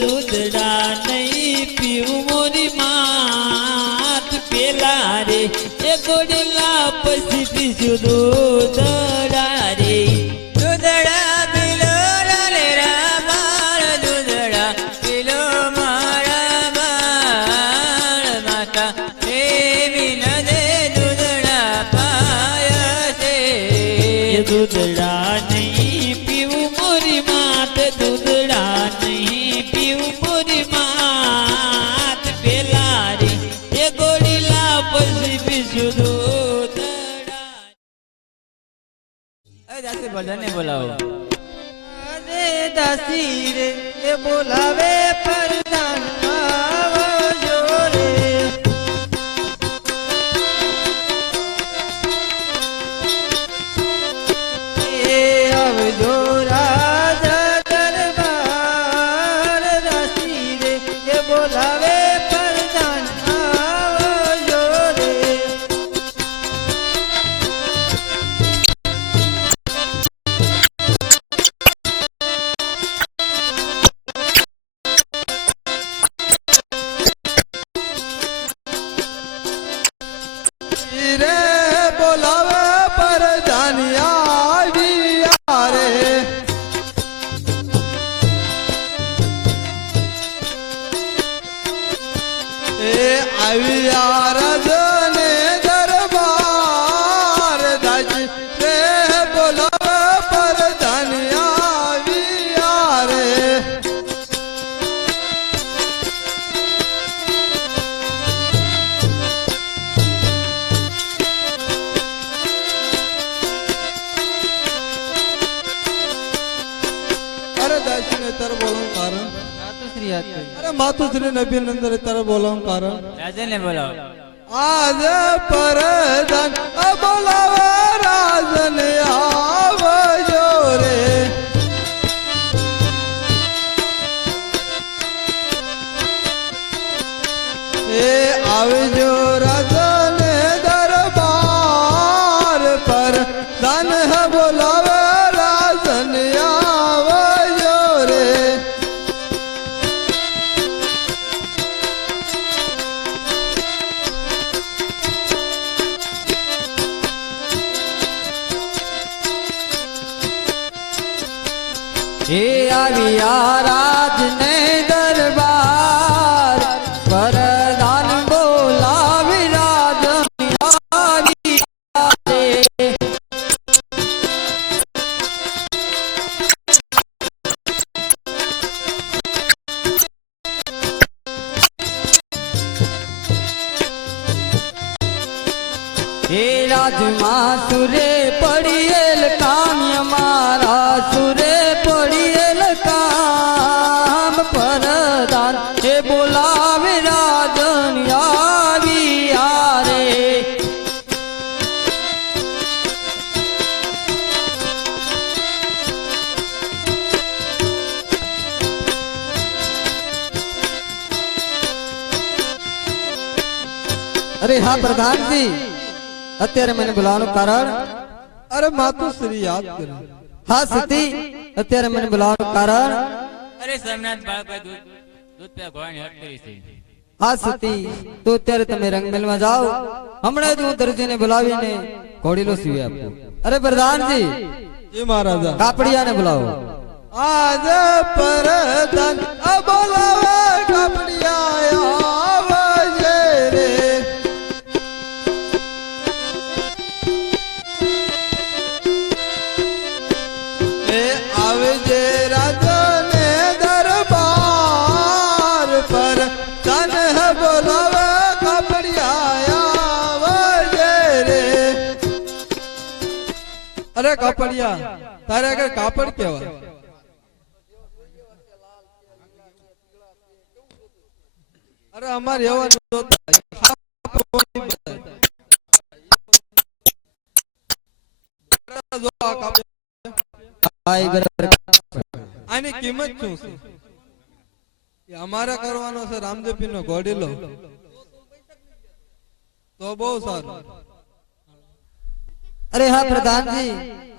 दूधड़ा नहीं पीऊ मोरी मात पेला रे ए गोड़ेला पसी पीछू दूधड़ा रे दूधड़ा पीलो रे रामार दूधड़ा पीलो मारा बाळ माता प्रेमी न दे दूधड़ा पाया से दूधड़ा नहीं पीऊ मोरी मात दूधड़ा नहीं पीऊ मोरी मात पेला रे ये गोड़ीला पसी पीछू दूधड़ा दासी बधाने बोलाओ अरे दासी रे ये बोलावे प्रधान आवो रे ए आवजो राजा दरबार दासी रे ये बोलावे प्रधान आवो रे रे बोलावे पर जानिया रे ए आविया रजने दरबार दाजी रे बोलावे पर जानिया रे अरे दासी ने तर बोलूं कारण मातुश्री आते अरे मातुश्री नबी नंदर तर बोलूं कारण राजा ने बोलाओ आज परदान बोलावे राजन आवजो रे ए आवजो राजन दरबार पर दान है बोलावे राजन आवजो रे हे आविया राज ने दरबार परदान बोला विराज हे राजमा सुरे पड़ियल काम हमारा सुरे पड़ियल काम परदान हे बोलावे राजन आविया रे अरे हाँ प्रधान जी અત્યારે મને બોલાવવાનું કારણ अरे मातुश्री याद करे હા સતી અત્યારે મને બોલાવવાનું કારણ અરે સોમનાથ બાપા દૂધ પે ઘોડાની હટ કરી છે હા સતી તો અત્યારે તમે રંગમેલમાં જાઓ હમણાં જ હું દરજીને બોલાવીને ઘોડીલો સીવી આપું અરે પ્રધાનજી ये महाराजा કાપડિયાને બોલાવો आज परदान बोलावे कापड़िया आवजे रे ए आवजे राजने दरबार पर दान है बोलावे कापड़िया आवजे रे अरे कापड़िया तारे अगर कापड़ केवा अरे हमारे एवा આની કિંમત શું છે એ અમારે કરવાનો છે રામદેવપીર નો ઘોડીલો તો બહુ સારું અરે હા પ્રધાનજી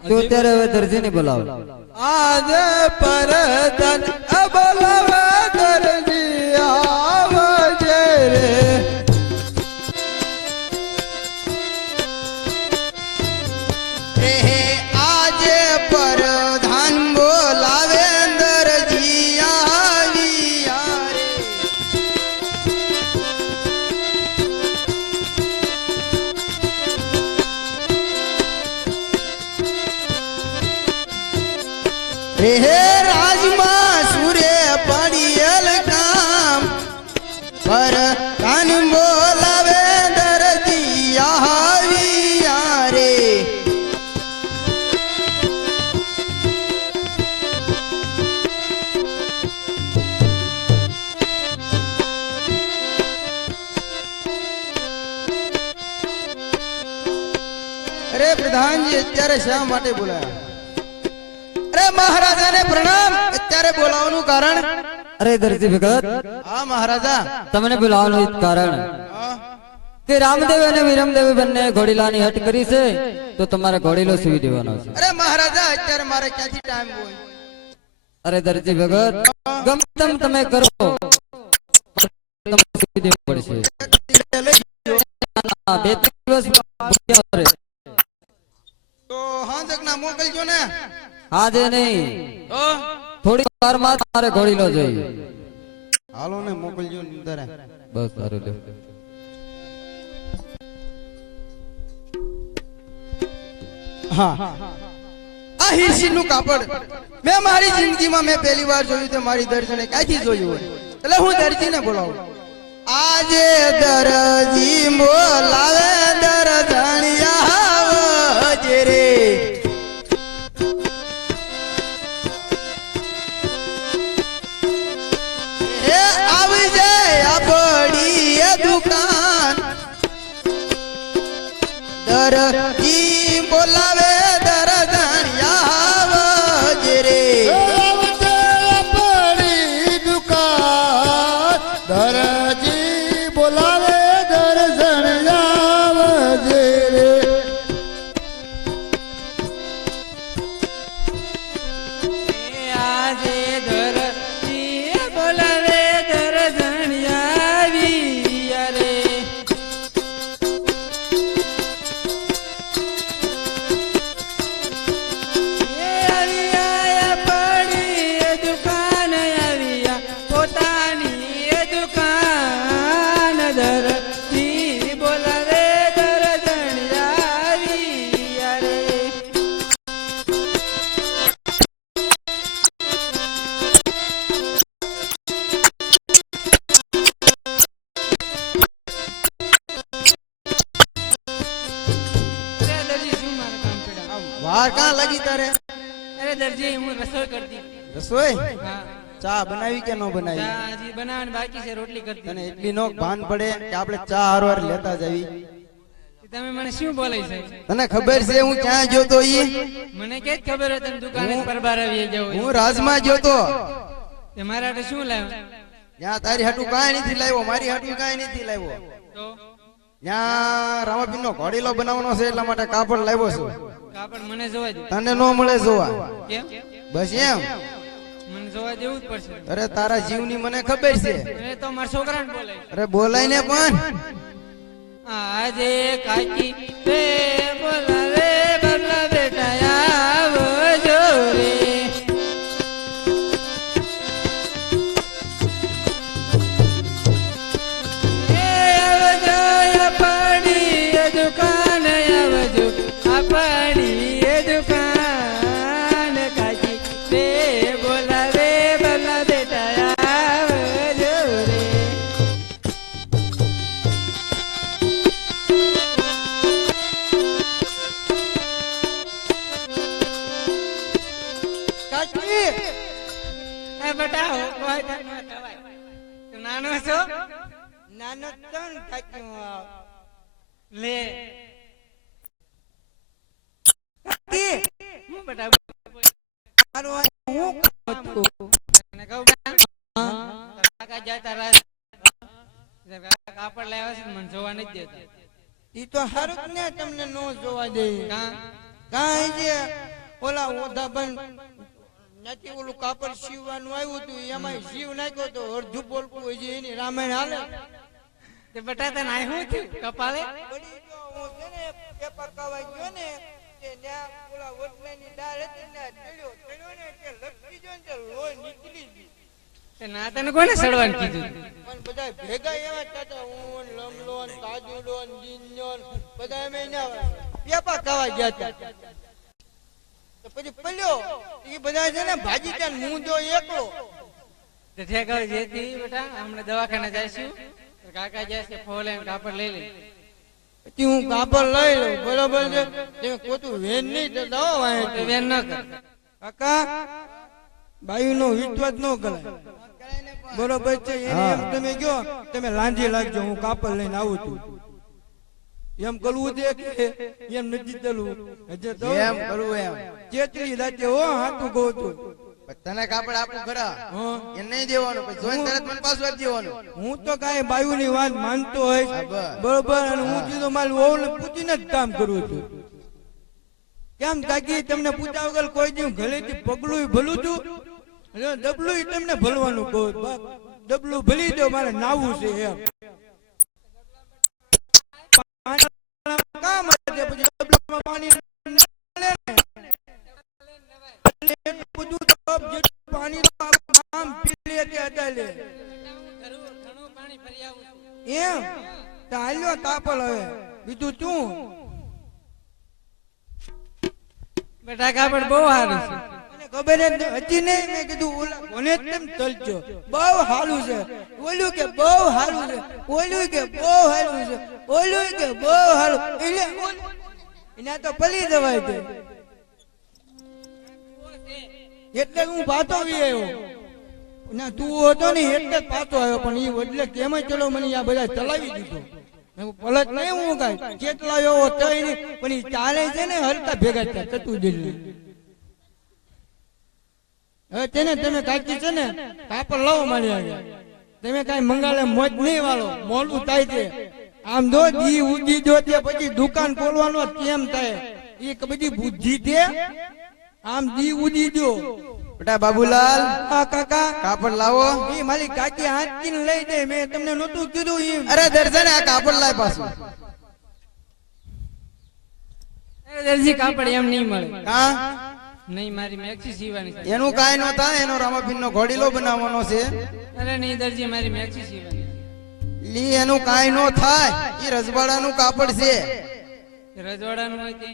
તો અત્યારે હવે દરજીને બોલાવો आज परदन बोलावे પ્રધાનજી અત્યારે શા માટે બોલાયા? અરે મહારાજાને પ્રણામ. અત્યારે બોલાવવાનું કારણ? અરે દરજી ભગત, હા મહારાજા. તમને બોલાવવાનું એક કારણ હા. કે રામદેવ અને વિરમદેવ બંને ઘોડીલાની હટ કરી છે, તો તમારે ઘોડીલો સીવી દેવાનો છે. અરે મહારાજા અત્યારે મારે ક્યાંથી ટાઈમ હોય? અરે દરજી ભગત, ગમે તેમ તમે કરો, તમારે સીવી દેવું પડશે. ના, 2-3 દિવસ ભૂખ્યા રહે. તો હાંજકના મોકલજો ને. આજે નહીં, તો થોડી વારમાં તમારે ઘોડીલો જોઈએ. હાલો ને મોકલજો ને અંદર. બસ સારું લ્યો. હા, આ હિરસીનું કાપડ મેં મારી જિંદગીમાં મેં પહેલી વાર જોયું તે મારી દર્શને ક્યાંથી જોયું હોય, એટલે હું દરજીને બોલાવું. આજે દરજી બોલાવે દરજણિયા આવજે રે. હે આવજે આપણી એ દુકાન. દરજી બોલાવે દરજણિયા આવજે રે. આપણી દુકાન દરજી બોલાવે દર્શન આવજે રે. આજે દરજી બોલાવે દરજણિયા આવ્યા રે. આવ્યા પડી દુકાન આવ્યા પોતાની દુકાન. દરજી બોલાવે દરજણિયા આવ્યા રે. અરે દરજી શું મારે કામ પડ્યા? વાર કાં લાગી તારે? અરે દરજી હું રસોઈ કરતી. રસોઈ? હા, ચા બનાવી કે ન બનાવી? ચા હજી બનાવવાની બાકી છે, રોટલી કરતી. તને એટલી નો ભાન પડે કે આપણે ચા હારવાર લેતા જવી? તમે મને શું બોલાય છે? તને ખબર છે હું ક્યાં જોતો ઈ? મને કે ખબર હોય તમે દુકાને પરબાર આવી જાવ. હું રાજમાં જોતો. તે મારા હાટુ શું લાવ્યો? ત્યાં તારી હાટુ કાંઈ નથી લાવ્યો, મારી હાટુ કાંઈ નથી લાવ્યો. તો ત્યાં રામાપીર નો ઘોડીલો બનાવવાનો છે એટલા માટે કાપડ લાવ્યો છું. કાપડ મને જોવા દે. તને નો મળે જોવા. કેમ? બસ એમ. મને જોવા દેવું જ પડશે. અરે તારા જીવની મને ખબર છે. અરે તો મારા છોકરાને બોલાય. અરે બોલાય ને પણ. આજે કાકી તે બોલાવે બાબલા બેટા આવજો રે. એ આવજો આપણી દુકાન આવજો આપણી દુકાન. કાકી તે બોલાવે બાબલા બેટા આવજો રે. કાકી એ બેટા હો કોઈ કાંઈ ન કહેવાય. તું નાનો છો? નાનો ત્રણ કાકી લે કાકી હું બેટા મારું આ હું તને કહું બેટા તારા કાકા જતા રાજ કાપડ લાવ્યા છે ને મને જોવા નથી દેતા. ઈ તો હારું જ ને તમને નો જોવા દે. કાં કાંઈ જે ઓલા ઓધા બંધ નથી ઓલું કાપડ સીવવાનું આવ્યું હતું એમાં જીવ નાખ્યો તો અડધું બોલકું હોય છે એની રામાયણ હાલે. તે બેટા તને આ શું થયું કપાળે? વળી જો હું છે ને પેપર કવાઈ ગયો ને તે ન્યા ઓલા ઓટલાની ડાળ હતી ને ચડ્યો ને એટલે લટકી ગયો ને તે લોહી નીકળી ગઈ. તે ના તને કોને સડવાનું કીધું? પણ બધા ભેગા એવા જ હતા, હું ને લમલો ને કાજુડો ને જીન્યો ને બધા એમ એના પેપર કવાઈ ગયા હતા. તો પછી પડ્યો એ બધા છે ને ભાજી ત્યાં હું જો એકલો. તે ઠેકાવ જેથી બેટા હમણાં દવાખાને જઈશું. કાકા જાય છે ફોલ લઈને કાપડ લઈ લે. પછી હું કાપડ લઈ લઉં બરોબર છે. તમે ખોટું વેન નહીં તો દવા વાય તો વેન ન કર. કાકા બાયુ નો વિશ્વાસ ન કરાય બરોબર છે. એને એમ તમે કયો તમે લાંજી લાગજો હું કાપડ લઈને આવું છું. એમ કરવું છે કે એમ નથી ચાલવું હજે તો એમ કરવું એમ ચેતરી રાતે હો હાટું કહું છું પણ તને કાપડ આપું ખરા હા. એ નહીં દેવાનું પછી જોઈને તરત મને પાછું આપી દેવાનું હું તો કાંઈ બાયુની વાત માનતો હોય હા, બસ. બરોબર અને હું સીધો મારી વહુને પૂછીને જ કામ કરું છું કેમ કાકી તમને પૂછ્યા વગર કોઈ દી ગળેથી પગલું ભલું છું અને ડબલું તમને ભલવાનું કહું બાપ ડબલું ભલી દો મારે નાવું છે એમ કામ હશે પછી ડબલામાં પાણી લે ને. એટલું બધું ટપ જેટલું પાણી આમ પી લે કે અડા લે ઘણું પાણી ભરી આવું છું. એમ તો હાલ્યો તાપલ હવે બીજું શું બેટા કાપડ બહુ સારું છે. મને ખબર જ નહીં, હજી નહીં મેં કીધું ઓલા કોને તેમ તલજો બહુ સારું છે ઓલું કે બહુ સારું છે ઓલું કે બહુ સારું છે ઓલું કે બહુ સારું એટલે એના તો પલી જવાય છે એટલે હું પાછો આવી આવ્યો ના તું હતો ને એટલે જ પાછો આવ્યો પણ એ એટલે કેમ ચલો મને આ બધા ચલાવી દીધો પલટ નહીં હું કાંઈ કેટલા એવો થઈ નહીં પણ એ ચાલે છે ને હલતા ભેગા થયા ચતું દિલ્હી હવે તેને તમે કાચી છે ને કાપડ લાવો મારી આગળ તમે કાંઈ મંગાલે મોજ નહીં વાળો મોડું થાય છે આમ જો દી ઉજી જો તે પછી દુકાન ખોલવાનો કેમ થાય એ બધી બુદ્ધિ છે આમ દી ઉજી જો બેટા બાબુલાલ આ કાકા કાપડ લાવો એ મારી કાકી હાથથી લઈ દે મેં તમને નહોતું કીધું ઈ અરે દર્શન આ કાપડ લાય પાછું અરે દરજી કાપડ એમ નહીં મળે. કા નહીં મારી મેક્સી સીવાની છે. એનું કાંઈ નો થાય એનો રામાપીર નો ઘોડીલો બનાવવાનો છે અરે નહીં દરજી મારી મેક્સી સીવાની. લી એનું કાંઈ નો થાય એ રજવાડાનું કાપડ છે રજવાડાનું હોય તે.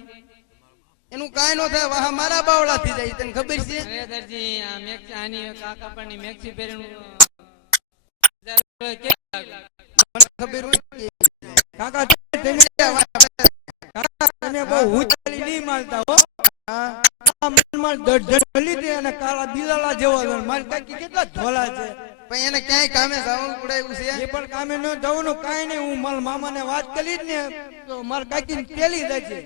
એનું કાંઈ નો થાય વાહ મારા બાવળા થઈ જાય તને ખબર છે અરે દરજી આ મેક્સી આની કાપડની મેક્સી પહેરીને મને ખબર હોય કે કાકા તમે તમે બહુ ઉચાલી નહીં માનતા હો હા, આ મનમાં દર્જન ભલી દે અને કાળા બિલાલા જેવા છે. મારી કાકી કેટલા ધોલા છે પણ એને ક્યાંય કામે જવાનું પડે એવું છે એ પણ કામે ન જવાનું કાંઈ નહીં હું મારા મામાને વાત કરી જ ને તો મારા કાકી તેલી જાય છે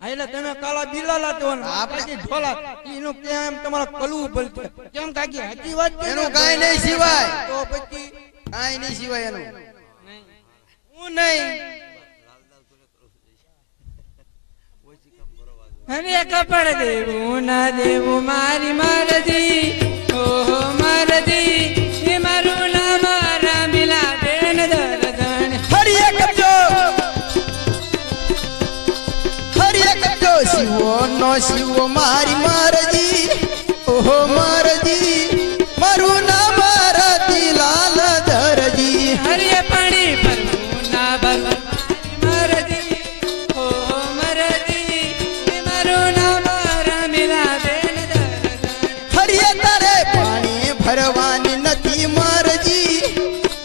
હા, એટલે તમે કાળા બિલાલા છો ને આપણે ધોલા એનું કેમ તમારે કલવું પડશે કેમ કાકી સાચી વાત છે ને? એનું કાંઈ નહીં સિવાય તો પછી કાંઈ નહીં સિવાય એનું નહીં. હું નહીં અરે કપડ દેવું ના દેવું મારી મરજી ઓહો મરજી એ મારું નામ રામીલા બેન દરદણ. હરિયે કબજો શિવો નો શિવો મારી મરજી ઓહો મરજી મારું નામ રતિલાલ દરજી હરિય પાણી ભરવું ના ભરવું મારી મરજી ઓહો મરજી એ મારું નામ રામીલા બેન દરદણ. હરિયે તારે પાણી ભરવાની નથી મરજી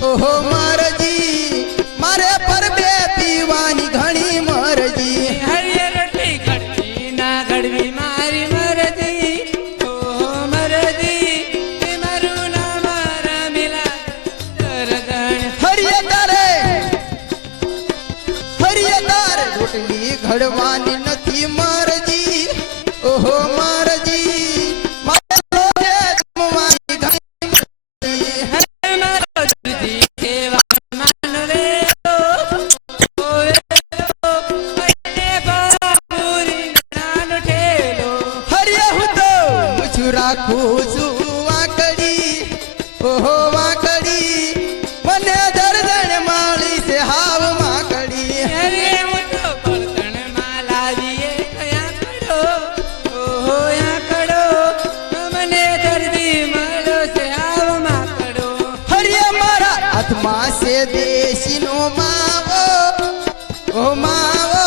ઓહો મરજી મારે પર બે પીવાની ઘણી મરજી હરિય રોટલી ઘડવી ના ઘડવી મારી મરજી ઓહો મરજી એ મારું નામ રામીલા દરદણ. હરિયે તારે રોટલી ઘડવાની નથી મરજી ઓહો મરજી મારે રોજે જમવાની ઘણી મરજી મારો દૂધી સેવા માનવે ઓવે મને બાપુરી નાનો ઠેલો. હરિયે હું તો મુછું રાખું છું વાંકડી ઓહો વાંકડી મને દર્દણ માળી છે હાવ માકડી અરે હું તો બળતણમાં લાવીએ કયા કડો ઓહો યા કડો મને દર્દી મળ્યો છે આવમાં કડો. હરિયે મારા હાથમાં છે દેશીનો માવો ઓ માવો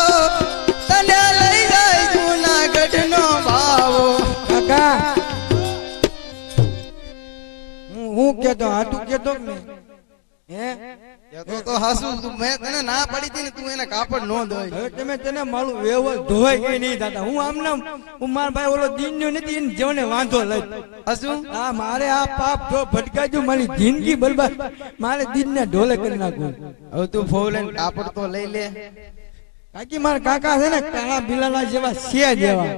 તને લઈ જાય જૂનાગઢનો બાવો કાકા હું કેતો હાટું કેતો કે નહીં હે તો હાસુ મેં તને ના પડી હતી ને તું એને કાપડ નો દોય હવે તમે તેને મારું વ્યવહાર ધોવાય કે નહીં થતા હું આમને હું મારા ભાઈ ઓલો દીનનો નથી એને જેવને વાંધો લઈ હાસુ આ મારે આ પાપ જો ભટકાજો મારી જિંદગી બરબાદ મારે દીનને ઢોલે કરી નાખવું હવે તું ફોલન કાપડ તો લઈ લે કાકી મારા કાકા છે ને કાળા બિલાલા જેવા છે જેવા.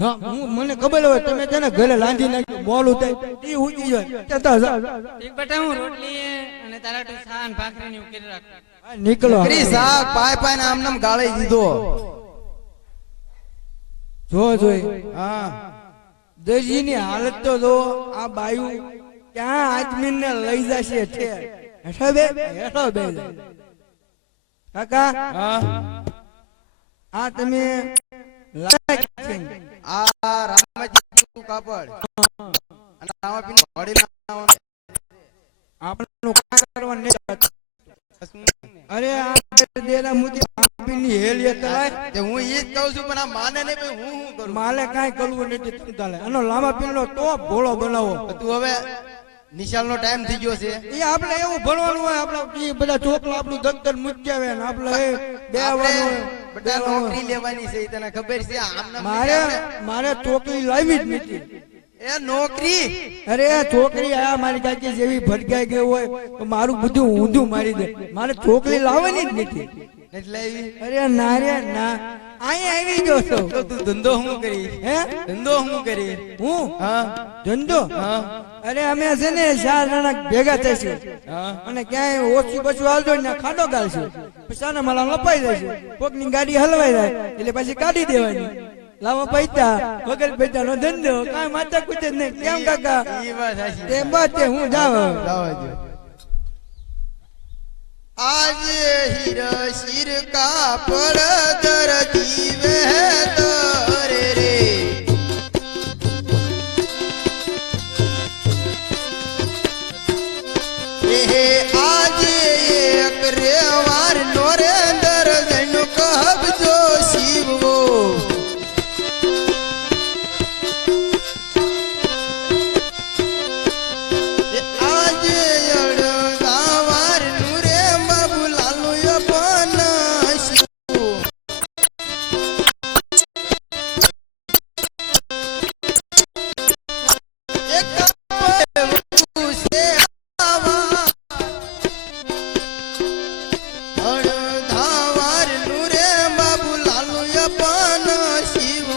હા મને ખબર હોય તમે છે ને ઘરે લાંધી નાખ્યું મોલું થાય ઈ ઉજી જાય જતા જા. એક બેટા હું રોટલી અને તારા તો સાન ભાખરી ની કરી રાખ. આ નીકળો કરી શાક પાય પાય ને આમ નામ ગાળી દીધો. જો જોઈ હા દરજીની હાલત તો જો આ બાયુ ક્યાં આદમીન ને લઈ જશે છે. હેઠો બે કાકા આ તમે લાયક છે. આ રામાજી કાપડ અને રામાપીર ઘોડી લાવવાનું. આપણનું કામ કરવાનું નહીં. અરે આ દેરા મુદી આપીની હેલીએ તલાય તે હું ઈ જ કહું છું પણ આ માને નહીં ભાઈ હું શું કરું. માલે કાઈ કરવું નથી તમતાલે. આનો લાંબા પીનો ટોપ ભોળો બનાવો. તું હવે નિશાળ નો ટાઈમ થઈ ગયો છે. એ આપણે એવું ભણવાનું હોય આપણે ઈ બધા ચોકલા આપણું દફતર મૂક્યાવે ને આપણે એ બેવાનું હોય. બધા નોકરી લેવાની છે ઈ તને ખબર છે. આમ નામ મારે ચોકલી લાવી જ નથી. એ નોકરી અરે છોકરી આ મારી કાકી જેવી ભટકાઈ ગઈ હોય તો મારું બધું ઊંધું મારી દે. મારે છોકરી લાવવાની જ નથી. એટલે એવી. અરે ના રે ના અહીંયા આવી ગયો છો. તો તું ધંધો શું કરી? હે ધંધો શું કરી? હું હા ધંધો હા અરે અમે છે ને 4 જણા ભેગા થઈશું હા અને ક્યાંય ઓછી બચું આવજો ને ખાડો ગાલશું પછી સાના માલા લપાઈ જશે. કોકની ગાડી હલવાઈ જાય એટલે પછી કાઢી દેવાની. લાવો પૈસા વગર પૈસા નો ધંધો કાંઈ માતા કુછ જ નહીં. કેમ કાકા ઈ વાત સાચી. તે બાતે હું જાવ. લાવો જો. આજે હીર શિર કાપડ દરજી વેતર રે. એ આજે એક રેવાર નો રે દરજન કબજો શિવવો. આજે અડગાવાર નું રે બાબુલાલુ અપન શિવ. એક વસ્તુ છે આવા અડધાવાર નું રે બાબુલાલુ અપન શિવ.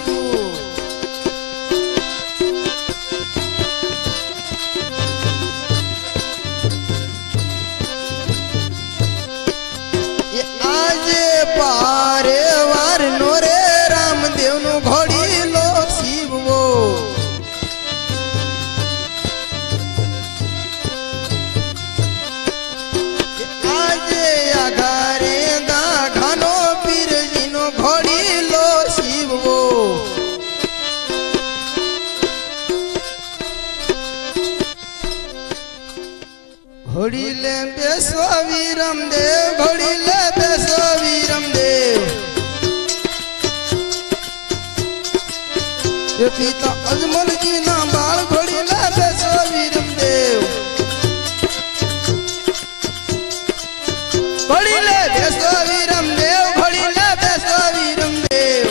એ આજે પારે વાર નો રે રામદેવ નો ઘોડી લો શિવવો. એ આજે આઘારે ગાઘાનો પીરજી નો ઘોડી લો શિવવો. ઘોડી લે બેસો વીરમ દેવ ઘોડી લે બેસો વીરમ દેવ. એ પિતા અજમલજી ના બાળ ઘોડી લે બેસો વીરમ દેવ. ઘોડી લે બેસો વીરમ દેવ ઘોડી લે બેસો વીરમ દેવ.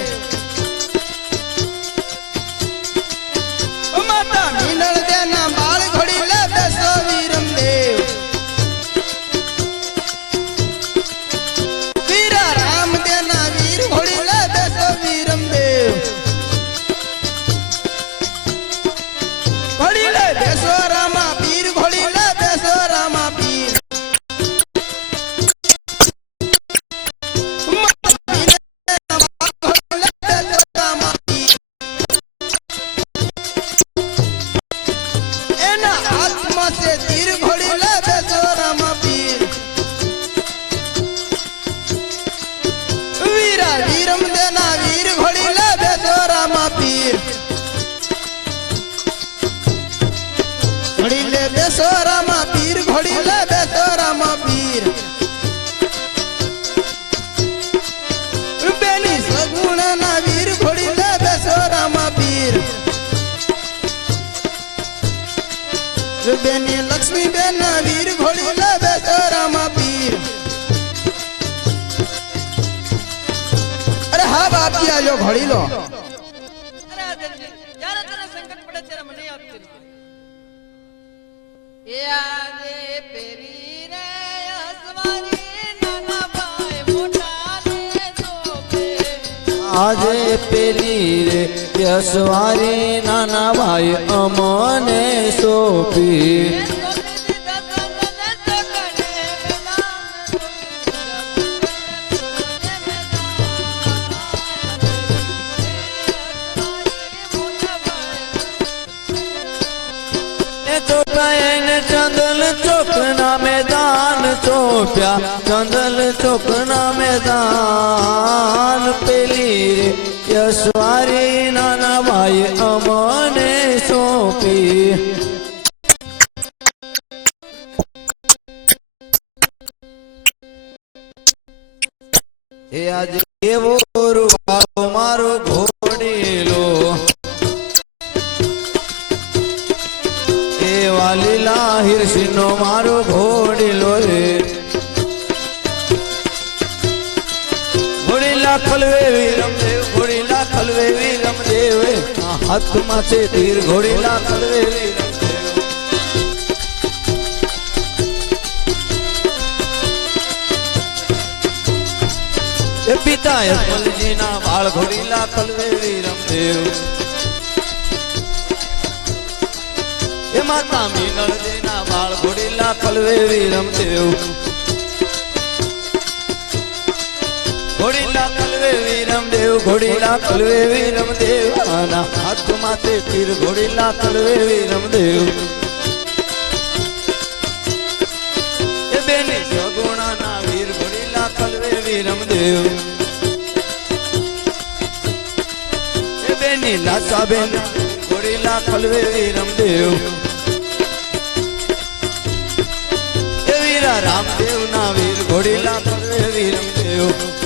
માતા મીનળ દે ના બાળ ઘોડી લે બેસો વીરમ દેવ. વીરા રામ દે ના વીર ઘોડી લે બેસો વીરમ દેવ. ઘોડી લે બેસો રામા પીર ઘોડી લે બેસો રામા પીર. એના હાથમાં છે તીર ઘોડી લે બેસો રામા પીર. વીરા વીરમ દેના વીર ઘોડી લે બેસો રામા પીર. ઘોડી લે બેસો રામા પીર ઘોડી લે બેસો રામા પીર. બેની સગુણ ના વીર ઘોડી લે બેસો રામા પીર. બેની લક્ષ્મી બેન ના વીર ઘોડી લે બેસો રામા પીર. અરે હા બાપજી આજો ઘોડી લો. અરે આ દરજી, જ્યારે તને સંકટ પડે ત્યારે મને યાદ કરી. એ આજે પેરી રે અસવારી નાના ભાઈ મોટા ને જો આજે પેલી રે યશવારી નાના ભાઈ અમને સોંપી ચંદલ ચોક ના મેદાન ચોપ્યા ચંદલ ચોક ના મેદાન પેલી રે યશવારી નાના ભાઈ અમને સોંપી એ આજે એવો રૂપાળો મારો ઘોડેલો એવા લીલા હિરસીનો મારો ઘોડેલો રે ઘોડીલા ખલવે વિરમદેવ ઘોડીલા ખલવે વિરમદેવ હાથમાં છે તીર ઘોડીલા ખલવે વિરમદેવ એ પિતા યશમલજીના બાળ ઘોડીલા ખલવે વિરમદેવ એ માતા મીનળજીના બાળ ઘોડીલા ખલવે વિરમદેવ ઘોડીલા ખલવે વિરમદેવ ઘોડીલા ખલવે વિરમદેવ આના હાથમાં તે તીર ઘોડીલા ખલવે વિરમદેવ એ બેની સગુણાના વીર ઘોડીલા ખલવે વિરમદેવ એ બેની લાસાબેન ઘોડીલા ખલવે વિરમદેવ એ વીરા રામદેવ ના વીર ઘોડીલા ખલવે વિરમદેવ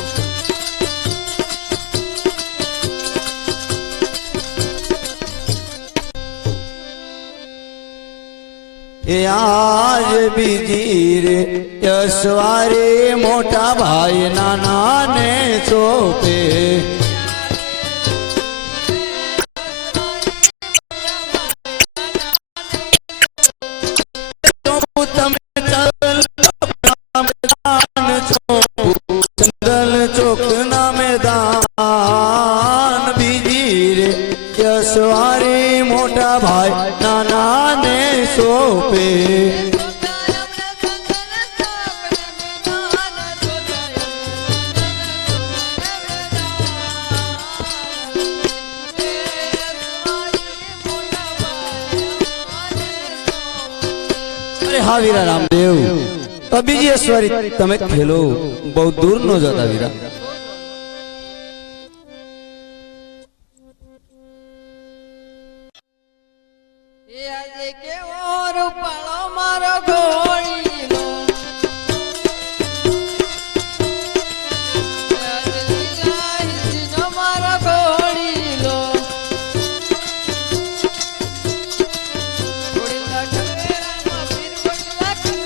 એ આજ બીજી રે યશવારે મોટા ભાઈ નાના ને સોંપે ચંદલ ચોક ના મેદાન બીજી રે યશવારી મોટા ભાઈ નાના ને સોંપે અરે હા વીરા રામદેવ તો બીજી યશવારી તમે ખેલો બહુ દૂર નો જતા વીરા આજે કેવો રૂપાળો મારો ઘોડીલો આજે લીલા હિરસીનો મારો ઘોડીલો ઘોડીલા ખલવેરામાં પીર ઘોડીલા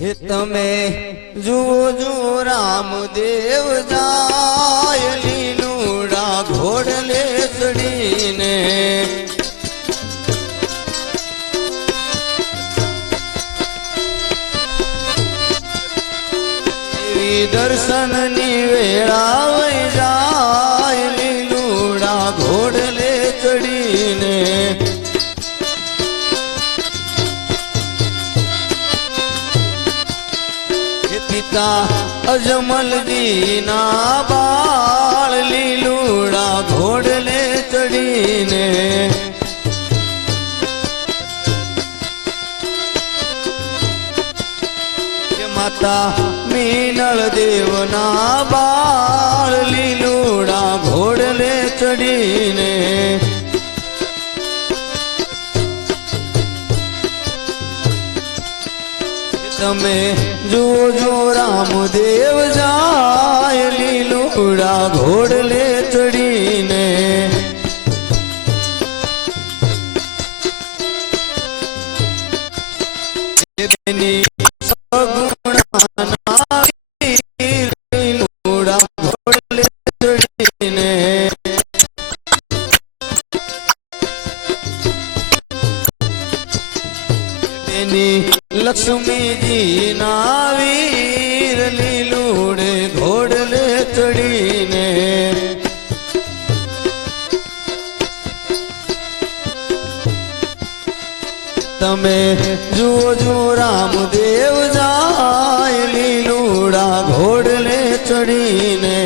એ તમે જુઓ જુઓ રામદેવ જાય લીલુડા ઘોડલે ચડીને એવી દર્શનની વેળા વઈ જાય લીલુડા ઘોડલે ચડીને પિતા અજમલજી ના બાળ લીલુડા ઘોડલે ચડીને માતા મીનળ દેવના બાળ લીલુડા ઘોડલે ચડીને તમે જોજો રામદેવ જાય લીલુડા ઘોડલે ચડીને બેની સગુણાના વીર લીલુડા ઘોડલે ચડીને બેની લક્ષ્મીજી ના વીર લીલુડે ઘોડલે ચડીને તમે જોજો રામદેવ જાય લીલુડા ઘોડલે ચડીને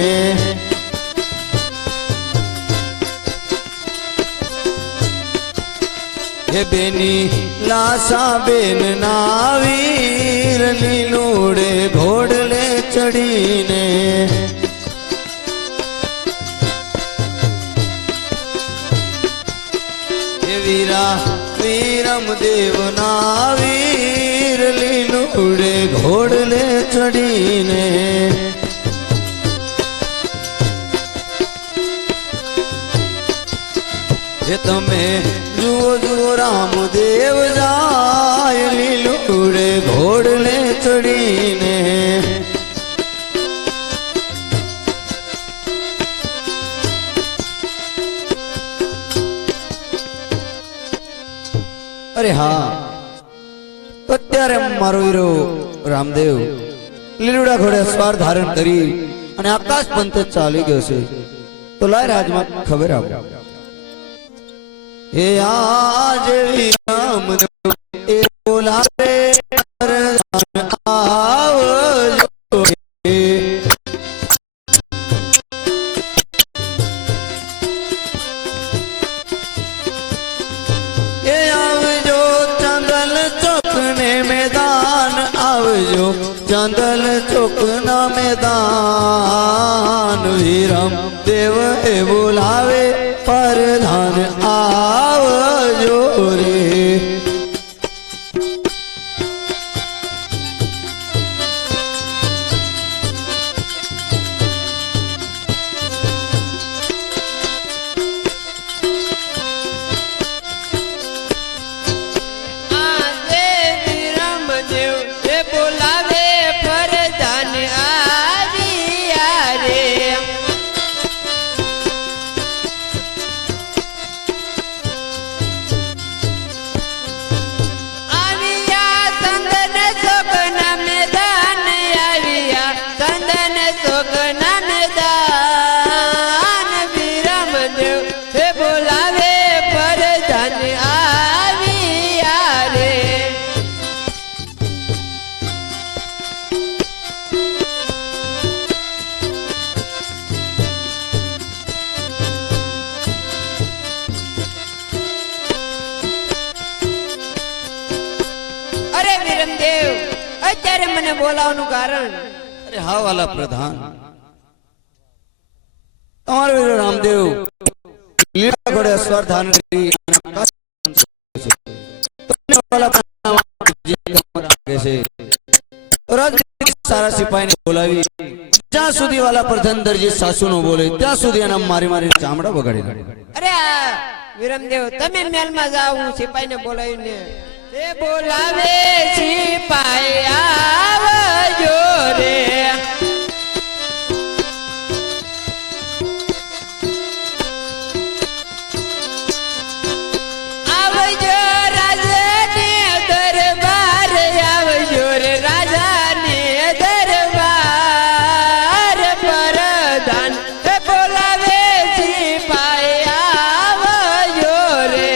હે બેની લાસા બેન ના વીર લીલુડે ઘોડલે ચડીને હે વીરા વીરમ દેવ ના વીર લીલુડે ઘોડલે ચડીને હે તમે જુઓ રામદેવ જાય લીલુડે ઘોડલે ચડીને અરે હા અત્યારે મારો વીરો રામદેવ લીલુડા ઘોડે સ્વાર ધારણ કરી અને આકાશ પંથ ચાલી ગયો છે તો લાય રાજમાં ખબર આપો હે આજ રામદેવ એ બોલાવે આવજો એ આવજો ચાંદલ ચોક ને મેદાન આવજો ચાંદલ ચોક ના મેદાન વીરમ દેવ એ બોલાવે પરધાન આવજો રે આજે વિરમદેવ એ બોલાવે પરધાન આવ્યા રે આવ્યા ચંદન ચોકના મેદાન આવ્યા ચંદન ચોકના મેદાન વિરમદેવ એ બોલાવે પરધાન આવ્યા રે અરે વિરમદેવ અત્યારે મને બોલાવવાનું કારણ અરે હા વાલા પ્રધાન તમારો વીરો રામદેવ લીલા ઘોડે સ્વાર ધારણ કરી અને આકાશ પંથ ચાલ્યો છે. તમને વાલા પ્રધાન જે તમારા લાગે છે તો રાજની સારા સિપાહીને બોલાવી જ્યાં સુધી વાલા પ્રધાન દરજી સાસુ નો બોલે ત્યાં સુધી એના મારી મારી ચામડા બગાડી નાખે. અરે આ વિરમદેવ તમે મહેલમાં જાઓ હું સિપાહીને બોલાવીને એ બોલાવે સિપાહી આવજો રે આવજો રાજાને દરબાર આવજો રે રાજાને દરબાર પરધાન એ બોલાવે સિપાહી આવજો રે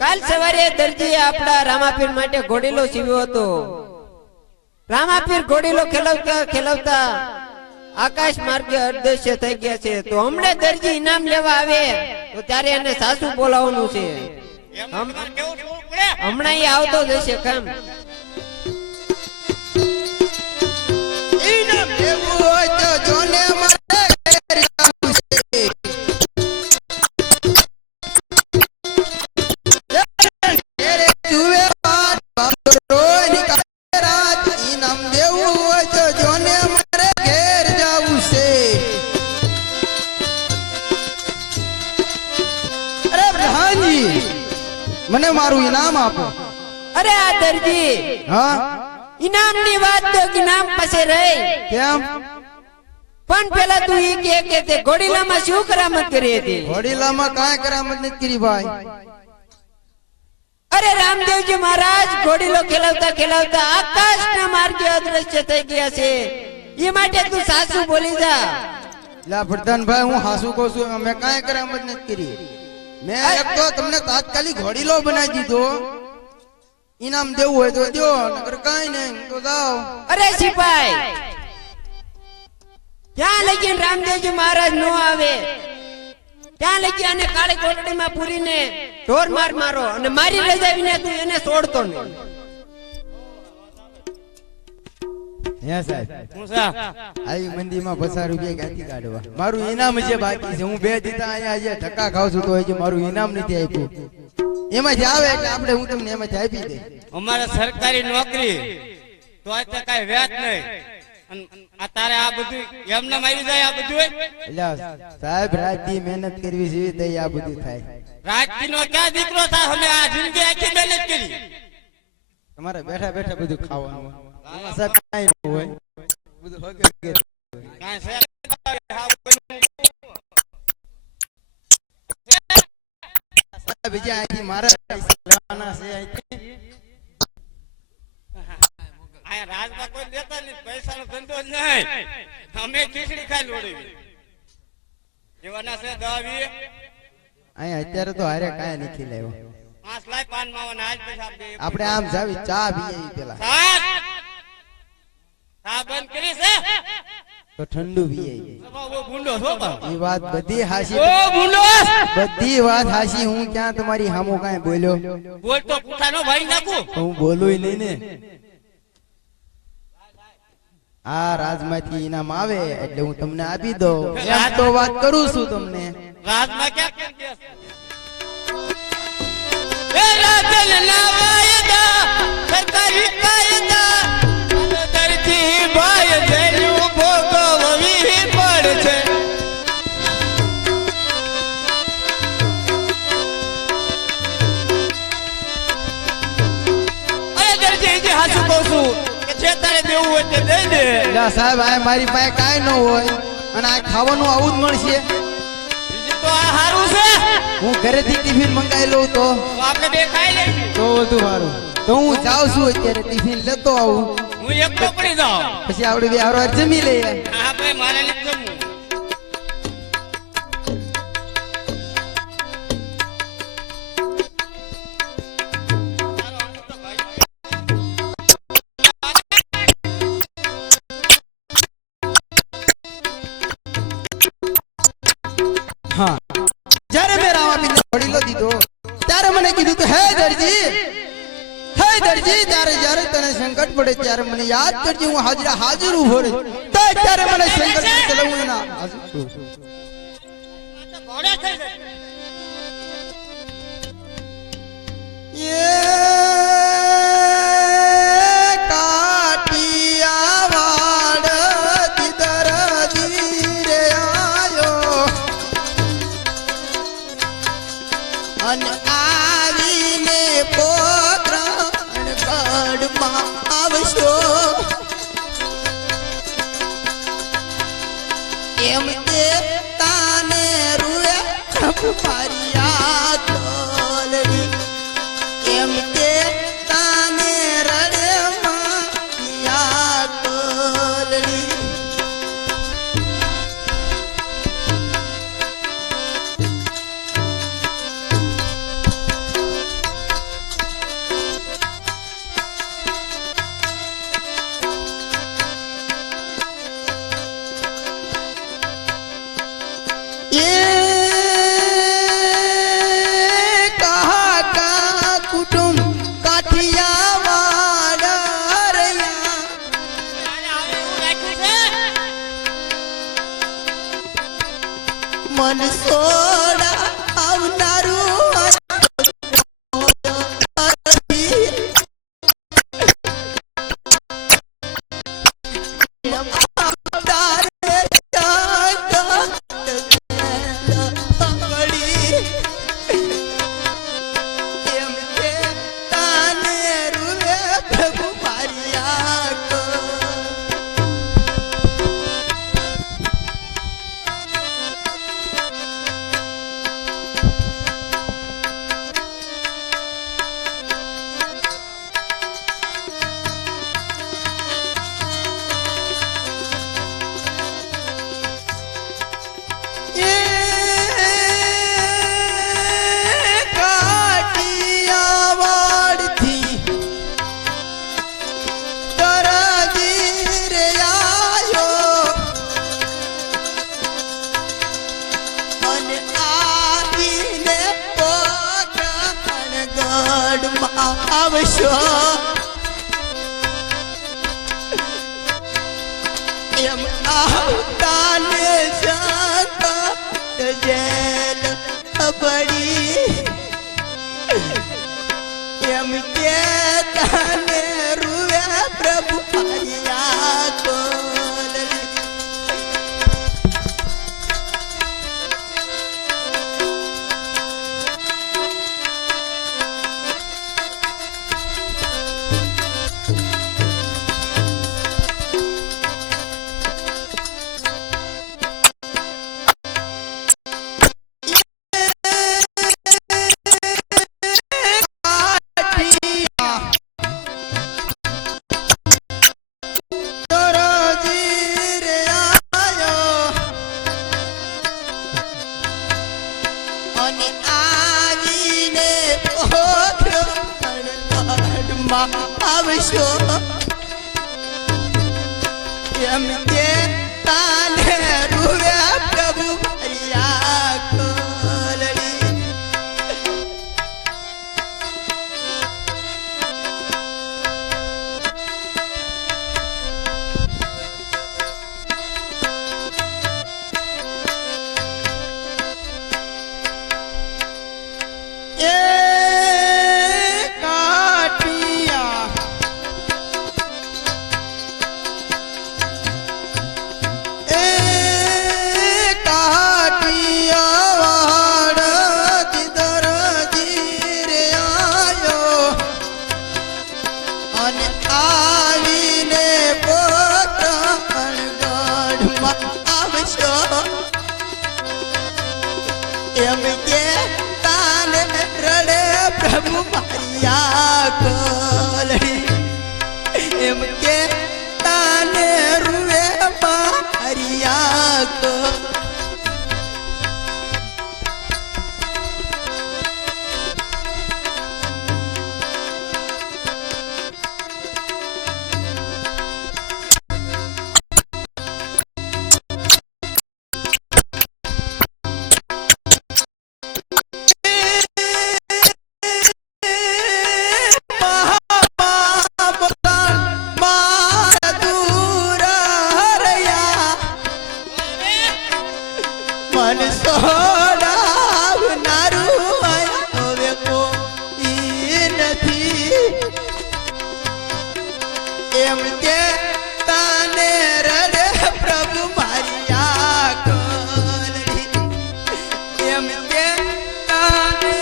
કાલ સવારે દરજીએ આપણા રામાપીર માટે ઘોડીલો સીવ્યો હતો. રામાપીર ઘોડીલો ખેલવતા ખેલવતા આકાશ માર્ગે અદૃશ્ય થઈ ગયા છે. તો હમણાં દરજી ઇનામ લેવા આવે તો ત્યારે એને સાસુ બોલાવવાનું છે. હમણાં એ આવતો જશે કેમ? ઇનામ લેવું હોય તો જોને મારે ઘેર જાવું છે. ઘેરે જુએ વાત બાબરો નીકાળે રાત. ઇનામ લેવું હોય તો જોને મારે ઘેર જાવું છે. અરે પ્રધાનજી, મને મારું ઇનામ આપો. અરે આ દરજી, હા, ઇનામની વાત તો ઇનામ પાસે રહી, કેમ? પણ પેલા તું ઈ કે તે ઘોડીલામાં શું કરામત કરી હતી? વડીલામાં કાંઈ કરામત નથી કરી ભાઈ. અરે રામદેવજી મહારાજ ઘોડીલો ખેલવતા ખેલવતા આકાશના માર્ગે અદૃશ્ય થઈ ગયા છે. એ માટે તું સાસુ બોલી જા. લા પ્રધાનભાઈ, હું હાસુ કહું છું, મેં કાંઈ કરામત નથી કરી. મેં એક તો તમને તાત્કાલિક ઘોડીલો બનાવી દીધો. ઇનામ દેવું હોય તો દો, નકર કાંઈ નહીં તો જાઓ. અરે સિપાઈ, ત્યાં લગી રામદેવજી મહારાજ નો આવે ત્યાં લગી અને કાળી કોટડીમાં પૂરીને ઢોર માર મારો અને મારી રજા વિના તું એને છોડતો નહીં. હે સાહેબ, આવી મંદીમાં 50 રૂપિયા ક્યાંથી કાઢવા? મારું ઇનામ છે બાકી છે. હું 2 દીધા અહીંયા આજે ધક્કા ખાવ છું તો હજી મારું ઇનામ નથી આપ્યું. એમાંથી આવે એટલે આપણે હું તમને એમાંથી આપી દઈ. અમારે સરકારી નોકરી તો આ તો કાંઈ વ્યાજ નહીં. અને આ તારે આ બધું એમને મારી જાય આ બધું એટલે સાહેબ, રાતથી મહેનત કરવી છે તો આ બધું થાય. રાજકીય નો ક્યાં દીકરો થાય? અમે આ જિંદગી આખી મહેનત કરી. તમારે બેઠા બેઠા બધું ખાવાનું એમાં સાહેબ કાંઈ ન હોય. બધું હગે હગે. કાંઈ છે સાહેબ, બીજા અહીંથી મારા પૈસા લેવાના છે અહીંથી. આ રાજમાં કોઈ લેતા નહીં, પૈસાનો ધંધો જ નહીં. અમે ખીચડી ખાઈ લોડી એવાના છે 10-20. અહીંયા અત્યારે તો હારે કાંઈ નથી લેવો. 5 લાખ પાન માવાના આજ પૈસા આપી દે. આપણે આમ જાવી ચા પીએ પેલા ચા બંધ કરી છે તો ઠંડુ પીએ. ઓ ગુંડો છો બા. એ વાત બધી હાસી, ઓ ગુંડો બધી વાત હાસી. હું ક્યાં તમારી સામો કાંઈ બોલ્યો? બોલ તો પૂઠાનો ભાઈ નાખું. તો હું બોલું નહીં ને. આ રાજમાંથી ઇનામ આવે એટલે હું તમને આપી દઉં. એમ તો વાત કરું છું તમને. રાજમાં ક્યાં કેમ કે એ રાજલ ના વાયદા સરકારી કાયદા દરજી ભાઈ જેનું ભોગવવી પડશે. અરે દરજી જે હાચું કહું છું કે જે તારે દેવું હોય તે દઈ દે. લા સાહેબ, આ મારી પાસે કાંઈ ન હોય અને આ ખાવાનું આવું જ મળશે. બીજું તો આ હારું છે. હું ઘરેથી ટિફિન મંગાવી લઉં તો આપણે બે ખાઈ લઈશું. તો વધુ સારું. તો હું જાઉં છું અત્યારે, ટિફિન લેતો આવું. હું એકલો પડી જાઉં. પછી આપણે બે હારો હાર જમી લઈએ. હા ભાઈ, મારે નથી જમવું. હા, જ્યારે મેં રામાપીરને ઘોડીલો દીધો ત્યારે મને કીધું તો હે દરજી, ત્યારે જ્યારે તને સંકટ પડે ત્યારે મને યાદ કરજે. હું હાજર ઉભો રહી. તો ત્યારે મને સંકટ એટલે હું એના હાજર છું. ઘોડે થઈ જાય. મન સોડા આવનારું આવશો એમ આવતાને સંત જેલ પડી એમ કે તને રૂવે પ્રભુ હરિયા કોલરી આવશો એમ કે તાને રૂવે પ્રભુ હરિયા કોલરી એમ કે તાને રડે પ્રભુ હરિયા કોલરી એમ કે તાને રૂવે હરિયા કો મન સોડાવનારું હવે કોઈ નથી એમ કે તાને રડે પ્રભુ મારિયા કોલરી એમ કે તાને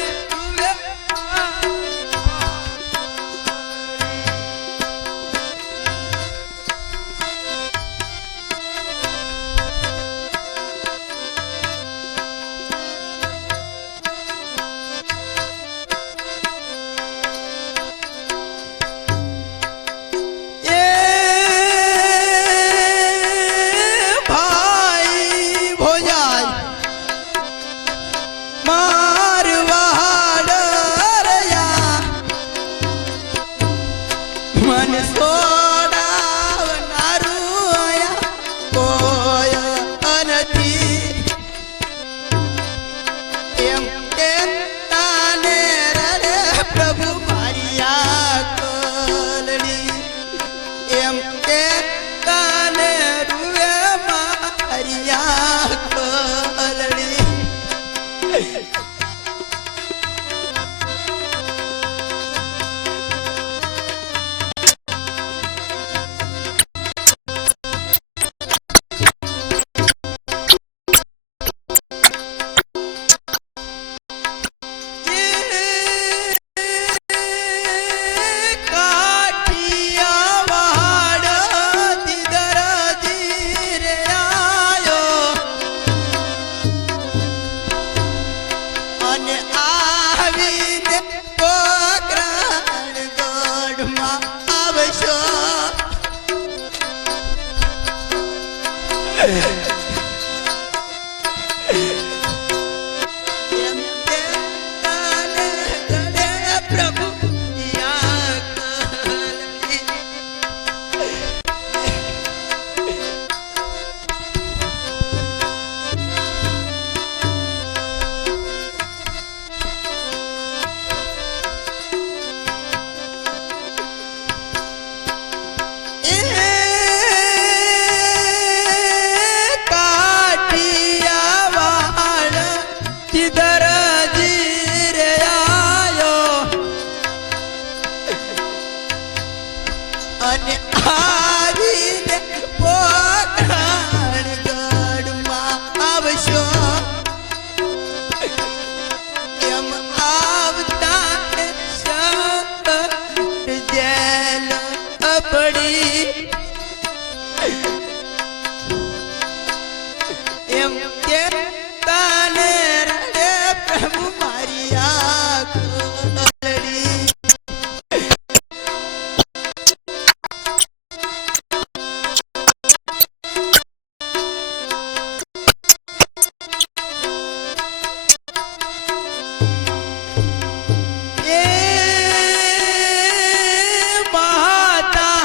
મન સોડાવનારું કોઈ નથી એમ કે તાને રડે પ્રભુ મારિયા કોલરી એમ કે તાને રૂવે મારિયા કોલરી અને આવીને પોકરણગઢમાં આવશો એમ આવતા સંકટ જેલ પડી એમ કે તાને રડે પ્રભુ મારી આંખ અલડી એ માતા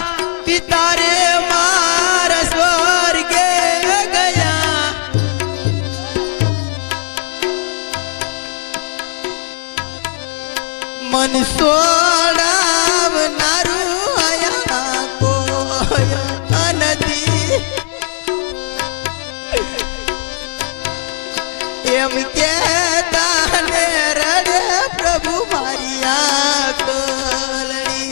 પિતા રે મારા સ્વર્ગે ગયા મન સોડાવનારું આયા કોઈ નથી એમ કે તાને રડે પ્રભુ મારી આંખ અલડી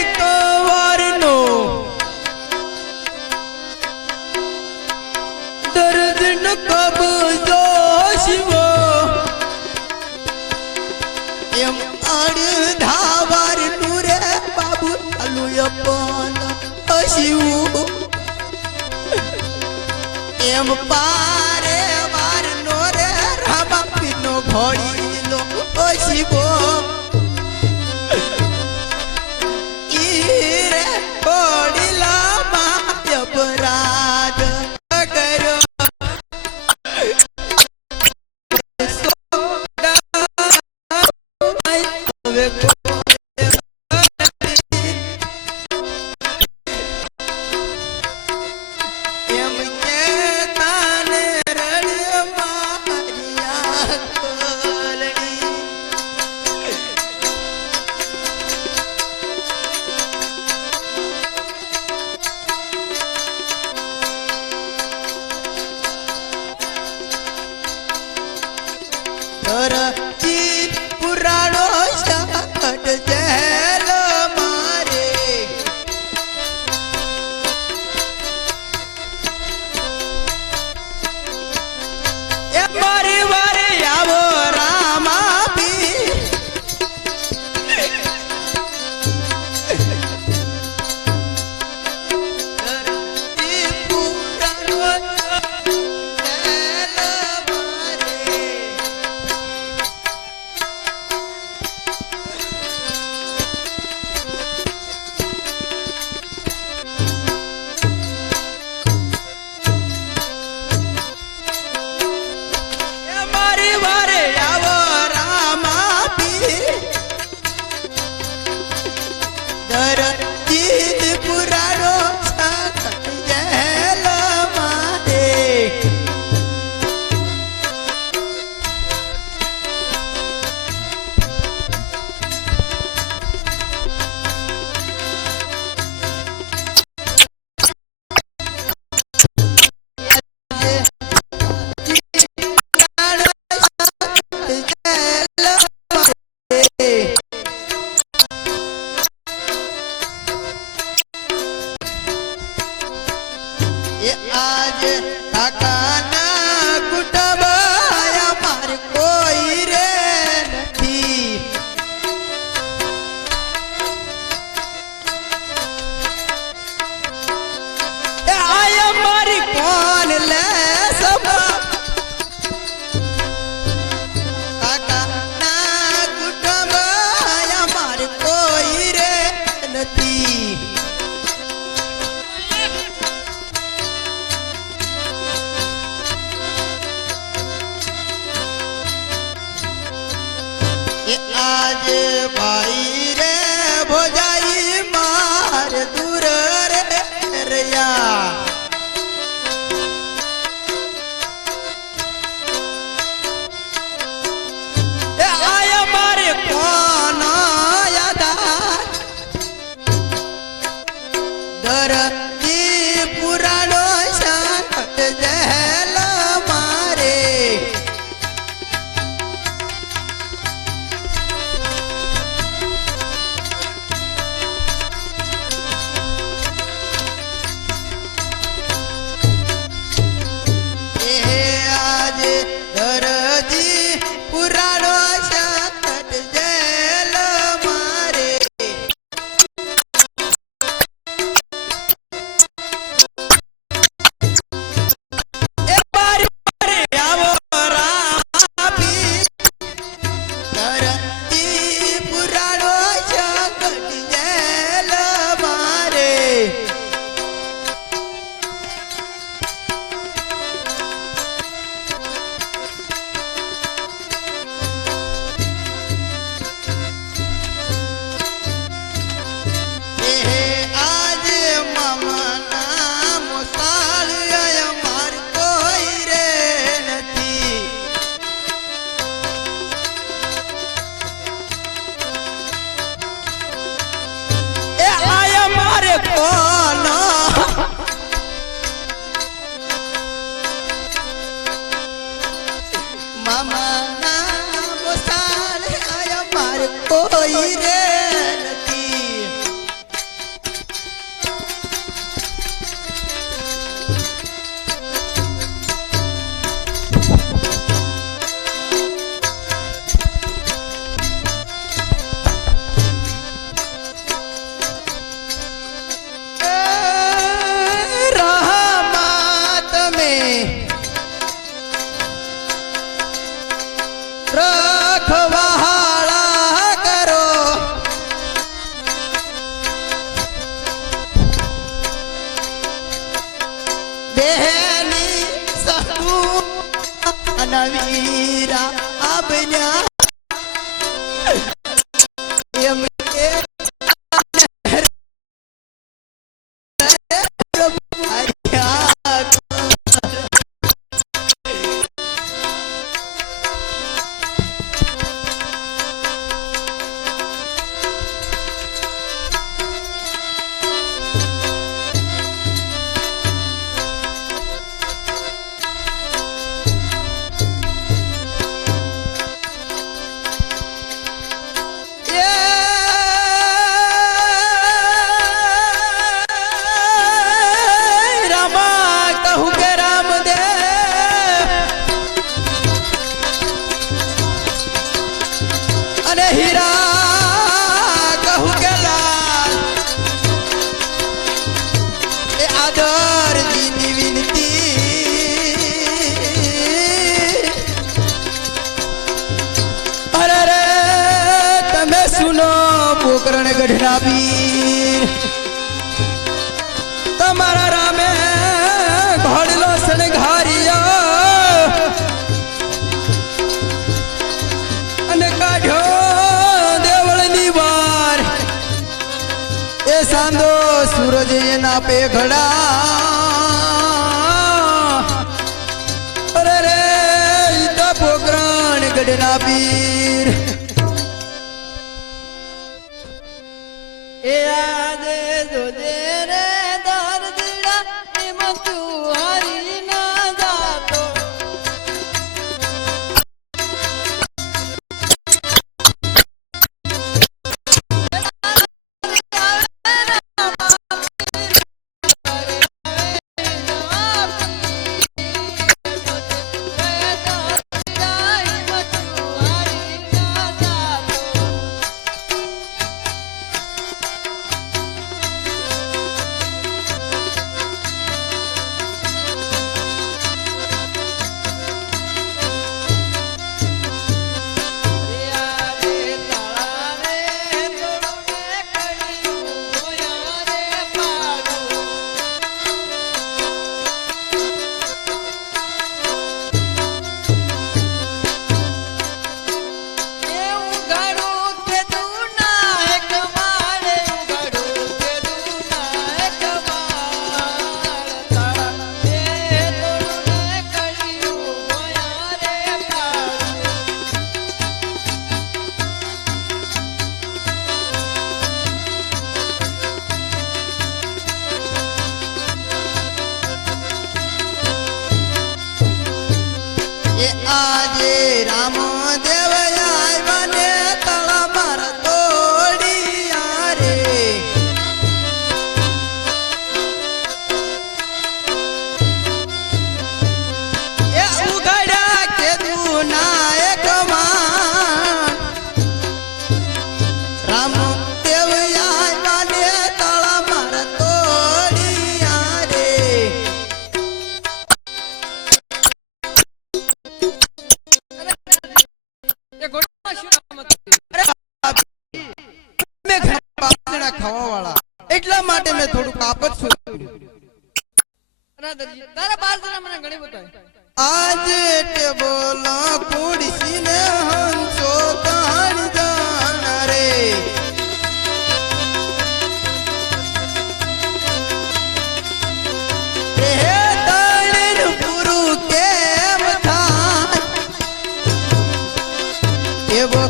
એક વારનો દર્દનો કબજો શિવો એમ અડધા વારનું રે બાબુ આલુય પણ શિવું એમ પારે વારનો રે રામાપીનો ઘોડીલો શિવો ઈ રે ઘોડીલામાં અપરાધ કર્યો હવે એમ કે તાને રડે મારી આંખ અલડી ધરતી પુરાણો સંકટ જેલ મારે એ મારી વારે આવો રામાપી ધરતી પુરાણો જેલ મારે એ મારી વારે આવો રામાપી ધરતી પુરાણો સંકટ જેલ મારે એ આજે કાકાના કુટુંબયા મારે કોઈ રે નથી એ આયા મારી કોણ લે સભા કાકાના કુટુંબયા મારે કોઈ રે નથી એ આજે ભાઈ રે ભોજાઈ માર દૂર રે રહ્યા એ આયા મારે કોણ યાદ મારે કોઈ રે નથી રખવાળા કરો બેની સહુ નવીરા આબન્યા એમ કે હીરા કહું કે લાલ એ આદર દીની વિનતી અરે રે તમે સુનો પોકરણ ગઢના પીર તમારા રામે ઘોડલો શણગાર્યો અને કાઢ્યો સાંદો સૂરજ એના પેઘડા અરે રે ઈતા પોકરણ ગઢના પીર એ આજે જોજે રે દર્દડા એમ તું હારી ના જાતો આજે રામ દેવ આવ્યા ને તળા માર તોડિયા રે એ ઉઘાડ્યા કેદું ના એક માં રામ દેવ આવ્યા ને તળા માર તોડિયા રે એટલા માટે મેં થોડું કાપત આજે તે બોલો કુડસી ને હંસો તાણ જાણ રે પૂરું કેમ થાય એવો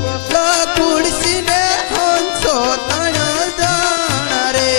કુડસી ને હંસો તાણ જાણ રે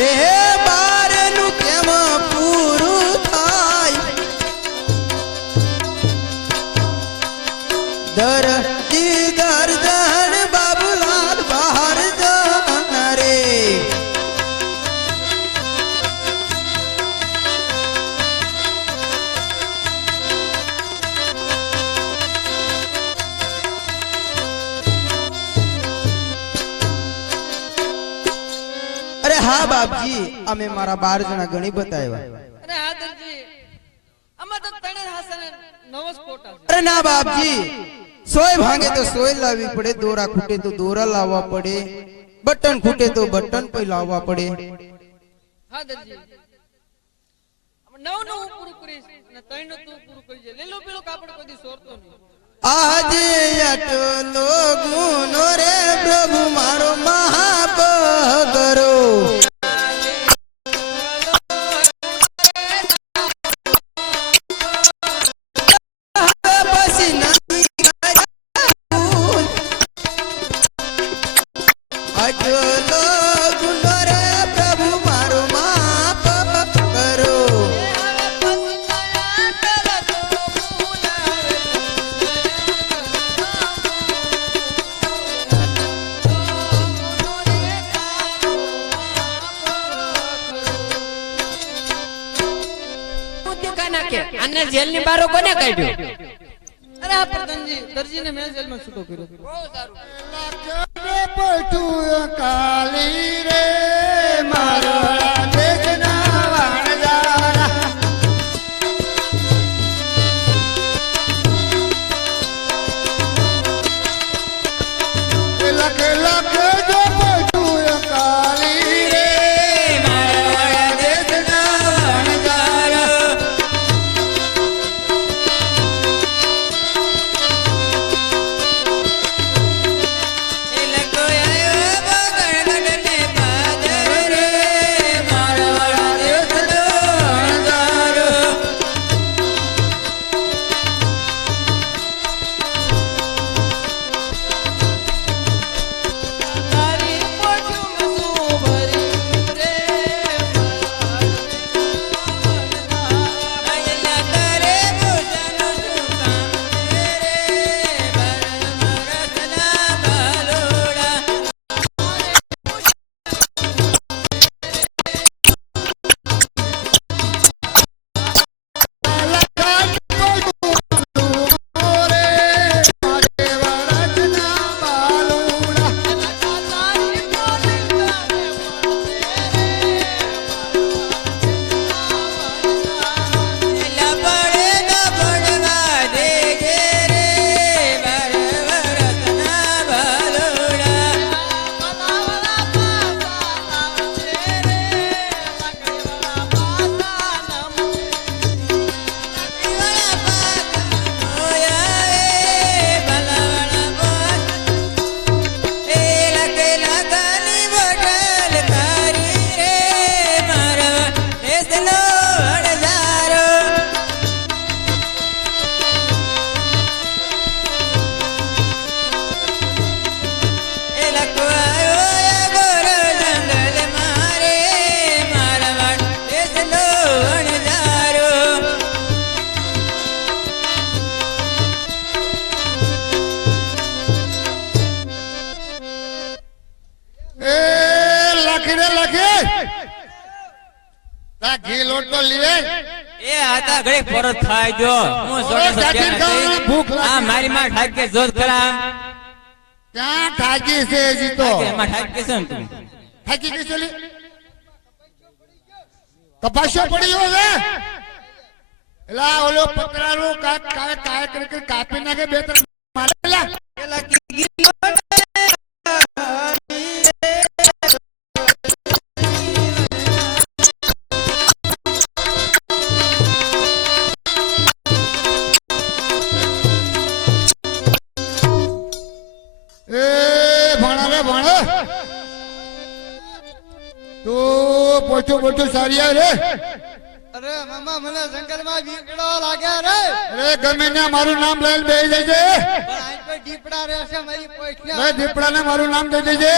તે બારનું કેમ પૂરું થાય દરજી ગરદન બાબુલાલ બહાર જના રે અરે હા બાપજી અમે મારા 12 જણા ગણી બતાવ્યા અરે હા દરજી આમાં તો તણે હાસને નવો સ્પોટ આવશે અરે ના બાપજી સોય ભાંગે તો સોય લાવવી પડે દોરા ખૂટે તો દોરા લાવવા પડે બટન ખૂટે તો બટન પણ લાવવા પડે હા દરજી નવ નું પૂરું કરીશ અને ત્રણ નું તું પૂરું કરજે લીલો પીળો કાપડ કોઈ સોરતો નહીં આજે આટલો ગુનો રે પ્રભુ મારો મહાપગરો પછી નહીં આટલો ગુનો રે પ્રભુ મારો માફ કરો આને જેલની બારો કોને કાઢ્યો અરે આ પ્રધાનજી દરજીને મેં જેલમાં છૂટો કર્યો બહુ સારું પટુય કાલી રે મારા દેશના વાણજારા લખ લખ જો પટુય કાલી રે મારા દેશના વાણજારા ઘી લોટ તો લીએ એ આતા ઘડી પરત ખાઈ જો હું સોડે જાતીર ખાવાનું ભૂખ લાગી. આ મારી માં ઠાક કે જોત ખરા ક્યાં ઠાકી છે હજી તો એમાં ઠાક કે છે ને તું ઠાકી કે ચલી કપાસ્યો પડ્યો છે એલા ઓલો પતરાનું કાય કરી કાપી નાખે બે ત્રણ મારેલા પોચું સારિયા રે અરે મામા મને જંગલમાં વીકડો લાગ્યા રે અરે ગમે ને મારું નામ લઈને બેસી જજે પણ આજ કોઈ દીપડા રહેશે મારી પોઈઠિયા દીપડા ને મારું નામ દઈ દેજે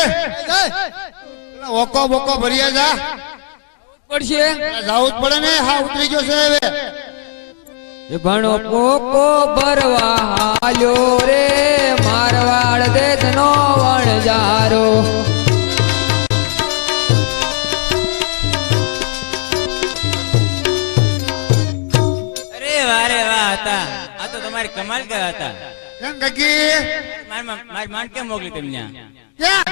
ઓકો બોકો ભર્યા જા પડશે જાવું જ પડે ને હા ઉતરી ગયો છે હવે એ ભણો પોકો ભરવા હાલ્યો રે મારવાડ દેશ નો વણજારો અરે વાહ રે વાહ હતા આ તો તમારી કમાલ ગયા હતા કેમ કાકી મારી માંડ કેમ મોકલી તમને ક્યાં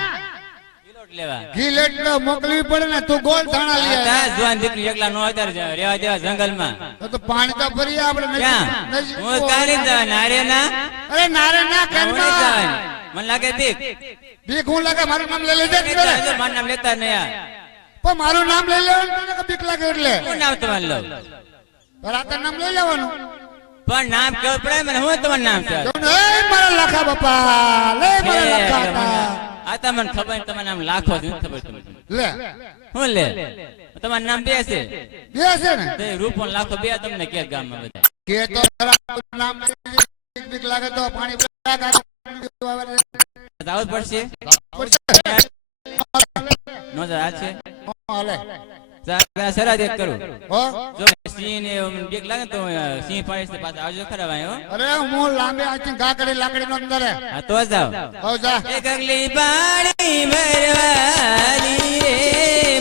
કિલોટ લેવા ઘી લેટ મોકલવી પડે ને તું ગોળ ધાણા લઈ આવ. હતા જુવાન દીકરી એકલા નો અતાર રેવા દેવા જંગલમાં તો પાણી તો ભરી આપણે ક્યાં હું કાલી જવા નારે ના અરે નારે ના હું નહીં કરમાં જવાની. મને લાગે બીક બીક હું લાગે મારું નામ લઈ લેજે ને નહીં જરા. તો મારું નામ લેતા નહીં યાર. પણ મારું નામ લઈ લેવાનું તને કે બીક લાગે એટલે શું નામ તમારું લઉં તારા તારું નામ લઈ લેવાનું પણ નામ કેવું પડે મને હું તમારું નામ છે જોને, એ મારા લાખા બાપા લે મારા લાખા હતા. આ તો મને ખબર નહીં, તમારું નામ લાખો છે નથી ખબર તમને લે હું લે તમારું નામ બે છે બે છે ને તે રૂપો ને લાખો બે તમને કે ગામમાં બધા કે તો તારા નામ લઈ લેજે. બીક લાગે તો પાણી લાગે આવું જ પડશે નો જા આ છે હાલે સરાજ એક કરું હો જો સિંહ ને બીક લાગે તો સિંહ પાડીશ તો પાછા આવજો ખરા ભાઈ હો અરે હું લાંબે આથી ગાકડી લાકડી નો અંદર હા તો જાઓ હો જા એક અગલી પાણી ભરવાની રે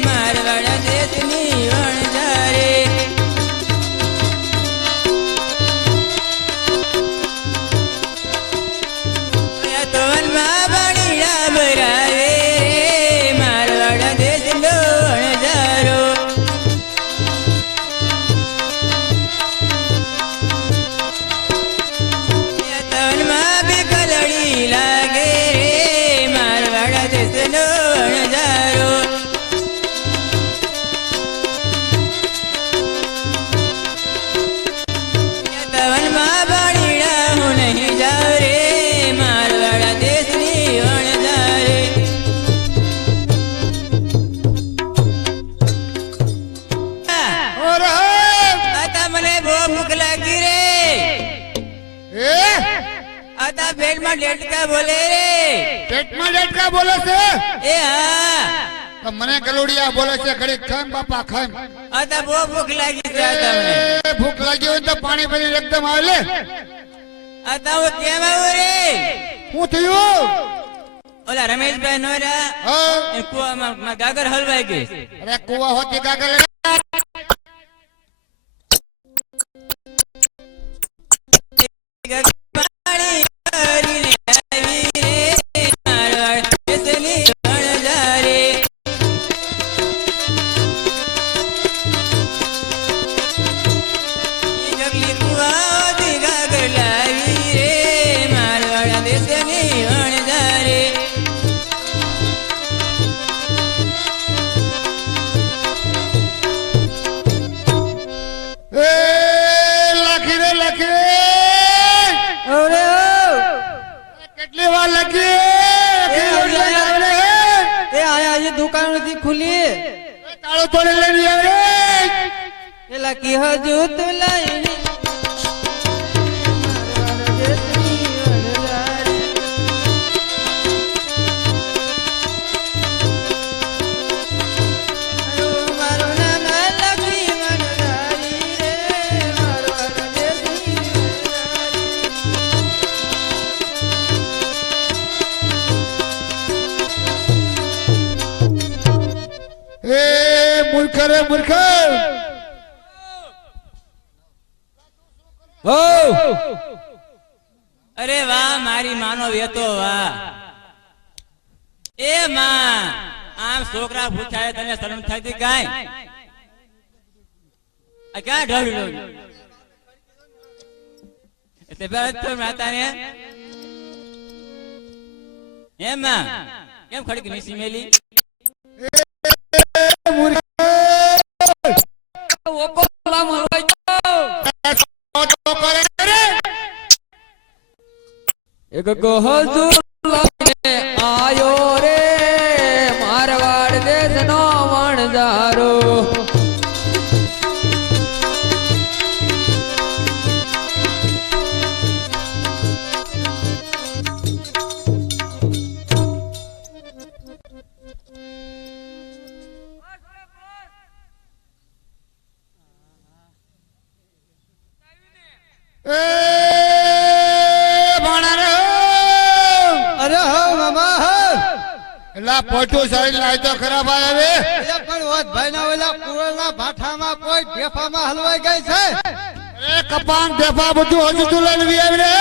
મારવાડ દેશની વણઝારે તો વનમાં પાણીના ભરાવે મારવાડ દેશનો વણઝારો તનમાં બેકલડી લાગે રે મારવાડ દેશનો વણઝારો તવનમાં પાણીના હું નહીં જાવ રે મારવાડ દેશની વણઝારે ઓરે આતા મને બહુ ભૂખ લાગી રે એ આતા પેટમાં ડેટકા બોલે રે પેટમાં ડેટકા બોલે છે એ હા તો મને ગલુડિયા બોલે છે ઘડી ખામ બાપા ખામ આતા બહુ ભૂખ લાગી છે આતા મને એ ભૂખ લાગી હોય તો પાણી ભરી એકદમ આવે લે આતા હું કેમ આવું રે હું થયું ઓલા રમેશભાઈ નોરા હા એ કુવામાં ગાગર હલવાઈ ગઈ અરે કુવા હોતી કાગળ પાણી ભરીને આવી રે મારવાડ દેશની વણઝારે જગલી કુવાઓથી ગાગર લાવી રે મારવાડ દેશની વણઝારે એ લખી રે લખી રે અરે કેટલી વાર લખી એ આયા એ દુકાન નથી ખુલી તાળો તોડી લઈને આવે એલા કી હજુ તું લઈને મારું નામ લખી વનરારી રે મારવાડ દેશની એ મૂર્ખ રે મૂર્ખ અરે વાહ મારી માનો વેતો વાહ એ માં આમ છોકરા પૂછાય તને શરમ થાય છે કાંઈ આ ક્યાં ઢળ્યું એટલે પેલા તો માતા ને એમ માં કેમ ખડકી નીસી મેલી તો કરે રે એક ગહજુ લઈને આયો રે મારવાડ દેશનો વણજારો લા પોટું સારી લાય તો ખરા ભાઈ હવે એટલે પણ ઓત ભાઈ ના ઓલા કુરલના ભાઠામાં કોઈ ઢેફામાં હલવાઈ ગઈ છે. અરે કપાન દેફા બધું હજુ તું લઈ આવી રે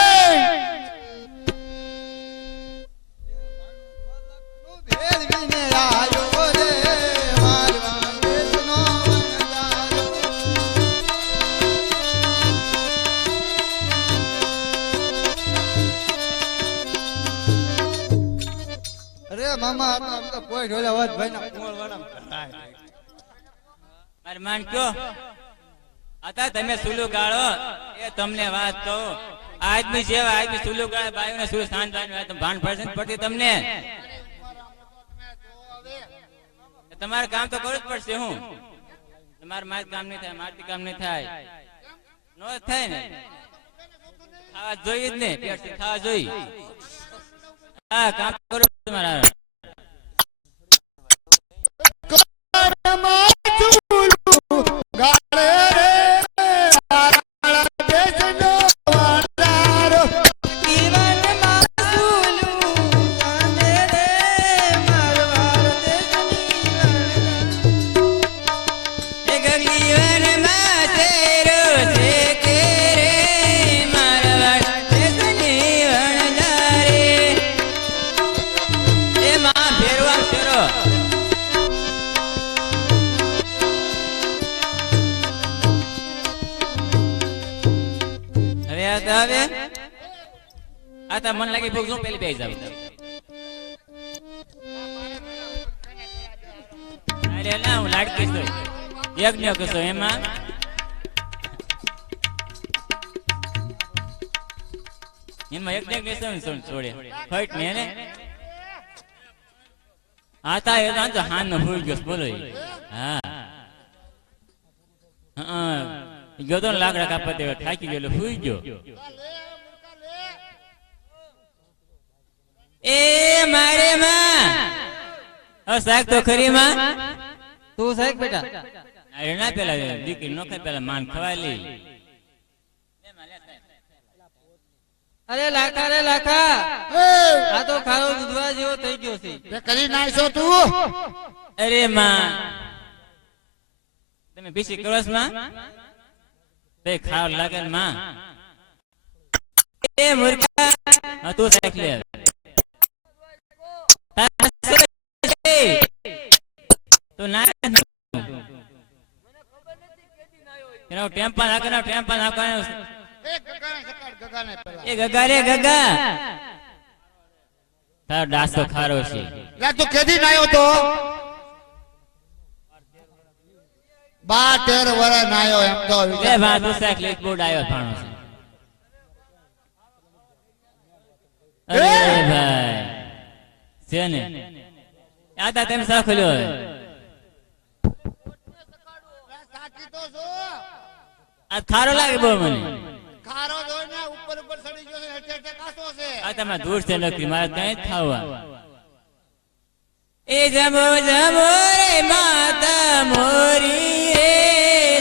ભેરવીને આયો રે મારવા દેશનો વનજારો. અરે મામા આમ તો કોઈ ઢોલે ઓત ભાઈ ના કુરલવાળા અરમાન કયો आता તમે સુલું ગાળો એ તમને વાત કહું આદમી જેવા આદમી સુલું ગાળે બાયોને સુલ શાંત વાત ભાન ફરશે પડતી તમને તમારે કામ તો કરવું જ પડશે. હું તમારે માર કામ નહીં થાય મારથી કામ નહીં થાય નો થાય ને ખાવા જોઈએ જ ને પેટથી ખાવા જોઈએ. હા કામ કરો તમારા आता मन लगे भूख पहले पे जाओ. अरे ना હું લાડકી છું યજ્ઞ કશો એમાં યજ્ઞ કશો છોડે ફટ ને ને આતા એ તો હાન નો ભૂલ ગયો બોલો. હા હા ગયો તો લાકડા કાપવા દેવા થાકી ગયો હુઈ ગયો. ए मारे मां ओ साग तो खरी मां તું સાહેબ બેટા अरे ना पेला दीकरी नो खाय पेला मान खवा ली. અરે લાખા રે લાખા આ તો ખારો દૂધવા જેવો થઈ ગયો છે. તે કરી નાખશો તું अरे मां તમે પીસી કરસ માં તે ખાવ લાગે માં ए मुर्गा हां तो साइक ले तो ना એનો ટેમ્પા નાખવાનો ટેમ્પા નાખવાનો એ ગગા રે ગગા તારો ડાસો ખારો છે લા તું કેદી નાયો તો 12 વર્ષ નાયો એમ તો લે ભા તું સાક લેટ બોર્ડ આયો થાણો છે. અરે ભાઈ છે ને આતા તેમ સાખલ્યો સાચી તો છો આ ખારો લાગે બહુ મને ખારો જોઈને ઉપર ઉપર સડી ગયો છે હેઠે હેઠે કાસો છે આ તમે દૂર છે નથી મારે કઈ ખાવા એ જમો જમો રે માતા મોરી રે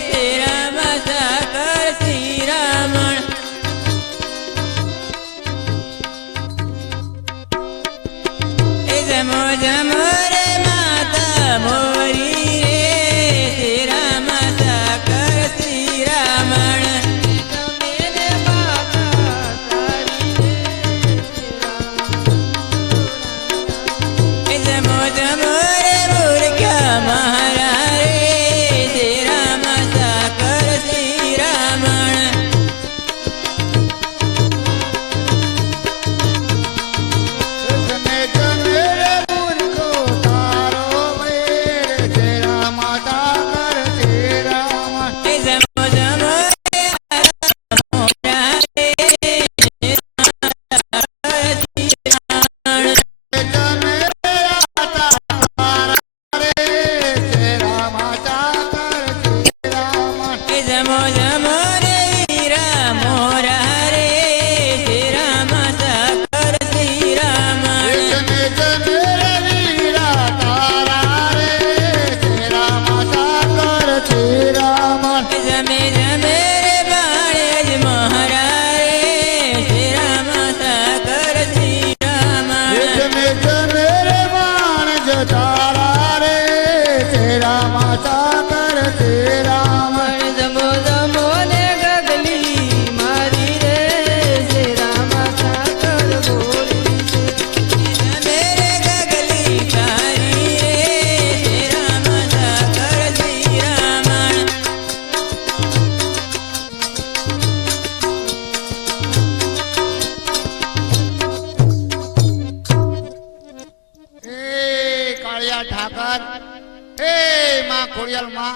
શ્રી રામ સાકર શ્રી રામણ એ જમો જમો રે માતા મોરી રે શ્રી રામ સાકર શ્રી રામણ જમો જમો રે મુર્ગા મારા રે જ તારા રે તેરામાં સાકર તેરામાં જમો જમો ને ગગલી મારી રે શ્રી રામ સાકર બોલી મેરે ગગલી તારી રે રામ સાકર શ્રી રામણ એ કાળિયા ઠાકર એ માં ખોડિયાલ માં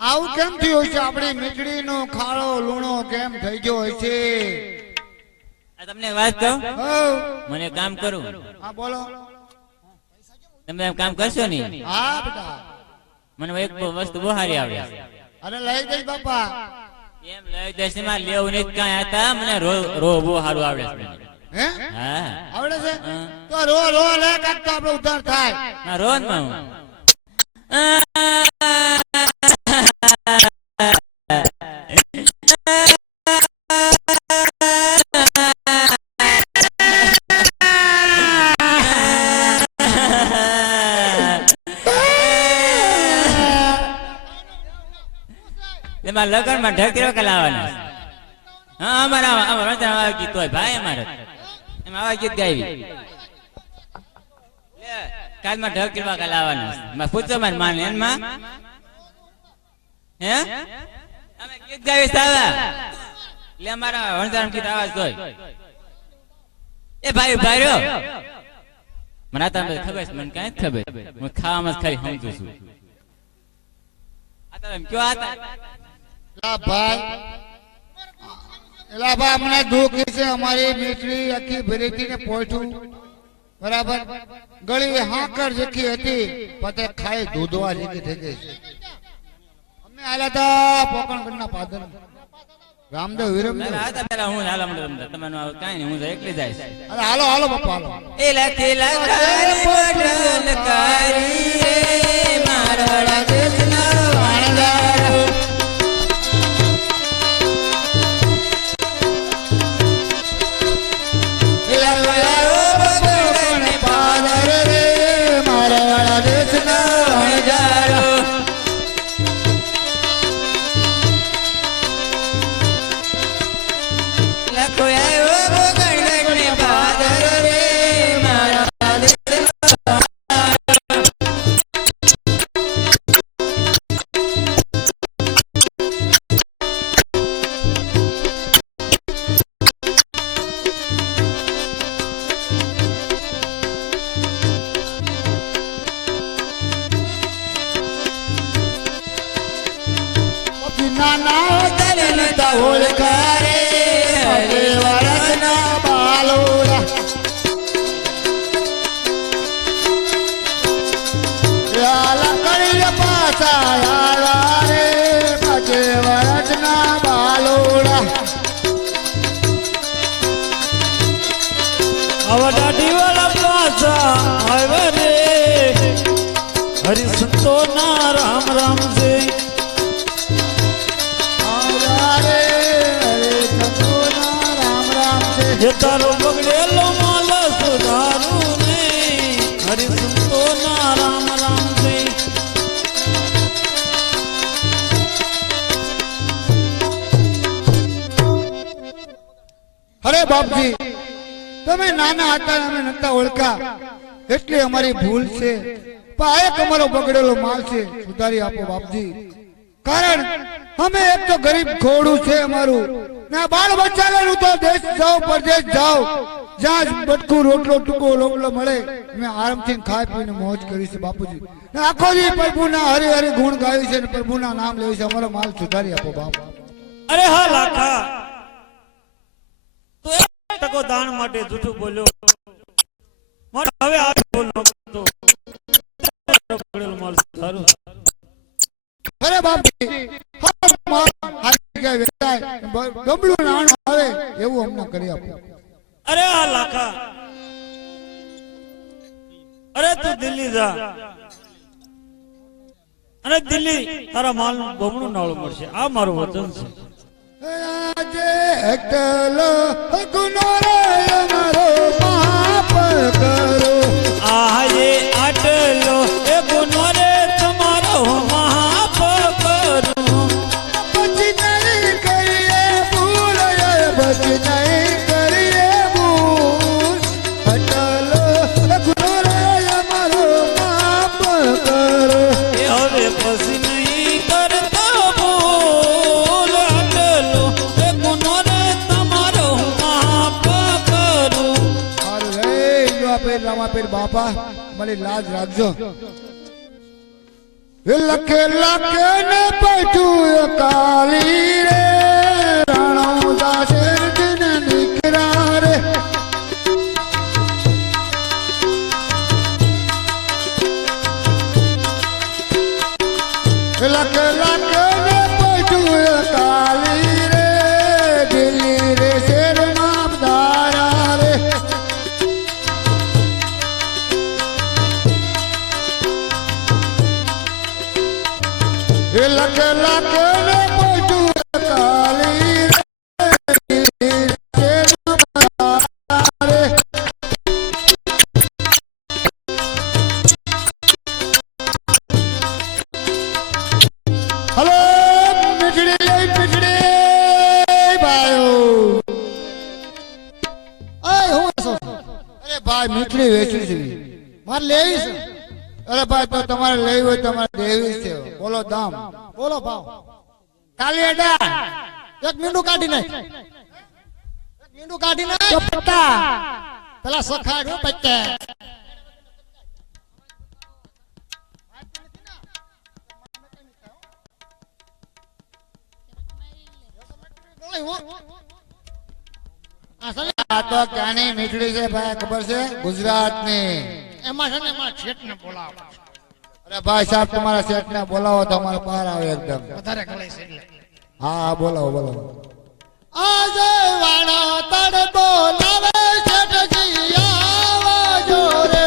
આવું કેમ થયું છે આપણી મીઠડીનો ખાડો લૂણો કેમ થઈ ગયો હોય છે આ તમને વાત કહું હઉ. મને કામ કરું હા બોલો તમે એમ કામ કરશો ને હા બેટા મને એક વસ્તુ બહુ સારી આવડે અરે લઈ જઈશ બાપા એમ લઈ જશે માં લેવું નહીં કાંઈ હતા મને રો બહુ સારું આવડે છે મને. હે હા આવડે છે હા. તો રો રો લે કાક તો આપણો ઉદ્ધાર થાય ના રોજ માં હું એમાં લગન માં ઢકેલો કલાવાના હા અમારા આવા ગીત હોય ભાઈ અમારે એમ આવા ગીત ગાવી કાલમાં ઢકેલવા કલાવાના માં પૂછો માર માન એનમાં હે અમે ગીત ગાવી સાવા લે અમારા વણઝારામ ગીત આવાજ હોય એ ભાઈ ભાઈરો મને આ તમને ખબર છે મને કાંઈ ખબર હું ખાવામાં જ ખાલી સમજુ છું આ તમે કયો હતા એલા ભાઈ એલા ભાઈ અમને દુઃખ છે અમારી મીઠડી આખી ભરેતી ને પોઠું બરાબર ગળી હાકર જેખી હતી પતે ખાઈ દૂધવા જેખી થઈ ગઈ છે અમે આલા તા પોકણગઢના પાદર રામદેવ વિરમ પેલા હું હાલો મને તમને કાંઈ નહીં હું તો એકલી જાય છે અરે હાલો હાલો બાપા હાલો એ લખી લખારી રે મારા દેશના વાણદારો પાદર રે મારા દેશના વાણદારો લખો આવ્યો ગણગણને પાદર રે મારા દેશના નાના તલનતા ઓળખારે હરે વરસના બાલોડા યાલા કરી પાછા યાલા રે પગે વરસના બાલોડા અવડાડી વાળા પાછા આવ્યા રે હરિ સંતો ના રામ રામ છે આવડા રે હરે સંતોના રામ રામ છે જે તારો બગડેલો માલ સુધારું ને હરિ સંતો ના રામ રામ છે અરે બાપજી તમે નાના હતા ને અમે નતા ઓળખા એટલી અમારી ભૂલ છે પણ આ એક અમારો બગડેલો માલ છે સુધારી આપો બાપજી કારણ અમે એક તો ગરીબ ઘોડું છે અમારું ના બાળ બચ્ચાને હું તો દેશ જાઉં પરદેશ જાઉં જ્યાં બટકું રોટલો ટૂંકો રોટલો મળે મેં આરામથી ખાઈ પીને મોજ કરી છે બાપુજી ને આખો દી પ્રભુના હરિ હરિ ગુણ ગાયું છે ને પ્રભુના નામ લેવું છે અમારો માલ સુધારી આપો બાપ અરે હા લાખા તું એક ટકો દાન માટે જૂઠું બોલ્યો મને હવે આ બોલનો તો બગડેલો માલ સારું અરે બાપજી હર માલ હારી ગયા વેચાય ગમલું નાણું આવે એવું અમને કરી આપો અરે હા લાખા અરે તું દિલ્હી જા અને દિલ્હી તારા માલ નું બમણું નાળું મળશે આ મારું વચન છે આજે એકલો ગુનો રે અમારો માફ કરો આ બાપા મારી લાજ રાખજો. એ લખે લખે ને પૈઠું કાલી રે રાણો દાસેર દિન નીકળ્યા રે. લખે લખે ને પૈઠું કાલી રે દિલ્હી રે શેર નામદારા રે. એ લખે લખે ને પૈઠું કાલી રે દિલ્હી રે શેર નામદારા રે. હલો મીઠડી ભાઈઓ. અરે ભાઈ મીઠડી વેચી છે મારે લેવી છે. અરે ભાઈ તો તમારે લેવી હોય તમારે દેવી છે. બોલો દામ બોલો ભાવ. કાલી અડા એક મીંડું કાઢી નાખ. એક મીંડું કાઢી નાખ પત્તા પેલા સખાડ હો પત્તા. આ તો ક્યાંની મીઠડી છે ભાઈ ખબર છે ગુજરાતની. એમાં છે ને એમાં શેઠ ને બોલાવો. અરે ભાઈ સાહેબ તમારા શેઠ ને બોલાવો તો અમારે બહાર આવે એકદમ વધારે ગળે છે એટલે. હા બોલાવો બોલાવો. આજે વાણા તડ બોલાવે શેઠજી આવજો રે.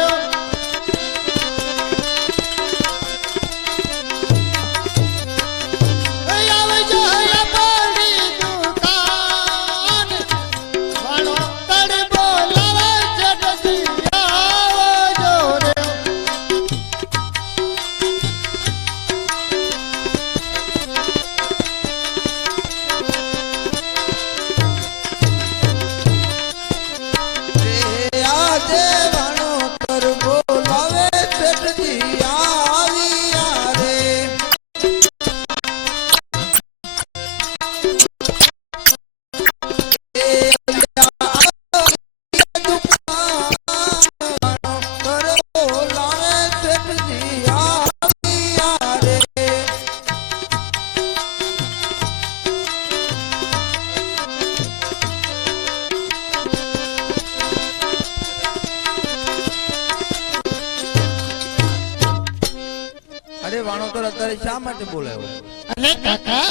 અરે વાણોતર અત્યારે શા માટે બોલાવ્યો? અરે કાકા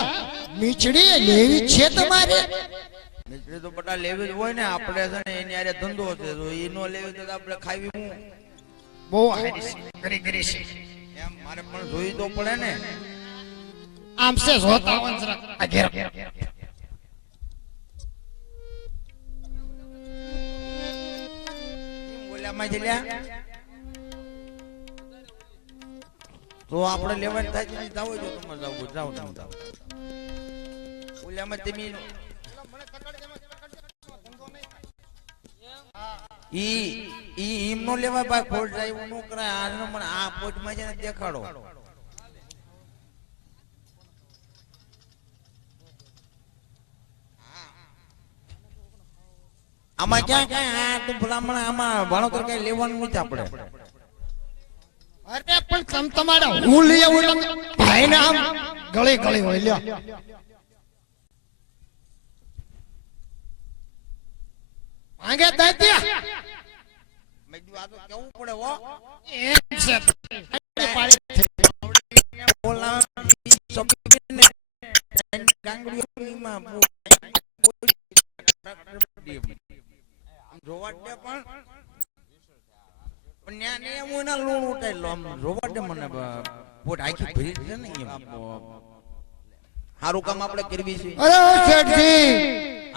મીઠડી લેવી છે તમારે? મીઠડી તો બટા લેવી જ હોય ને. આપણે છે ને એની આરે ધંધો છે તો એ નો લેવી તો આપણે ખાવી હું. બહુ હારી છે ગરી ગરી છે. એમ મારે પણ જોઈ તો પડે ને. આમ છે જોતા હોય જરા આ ઘેર. બોલ્યામાં જલ્યા તો આપણે લેવાનું થાય છે. જાવ જો તમારે જાવ જાવ તમે જાવ. બોલ્યામાં તમે ઈ ઈમ નો લેવા ભાઈ ખોટ જાય એવું નો કરાય. આનો મને આ પોચમાં છે ને દેખાડો. આમાં ક્યાં ક્યાં આ તો ભલામણ આમાં ભણતર કઈ લેવાનું નથી આપણે. અરે પણ તમ તમારા હું લઈ આવું ભાઈ ને આમ ગળી ગળી હોય લ્યો. માંગે દાત્યા મેં કીધું આ તો કેવું પડે હો. એમ છે બોલના સબને ગાંગડીઓમાં જોવા દે પણ ન્યા ને હું ના લોણ ઉતારી લો. આમ જોવા દે મને પોટ આખી ભરી છે ને એમ. સારું કામ આપણે કરવી છે. અરે ઓ શેઠજી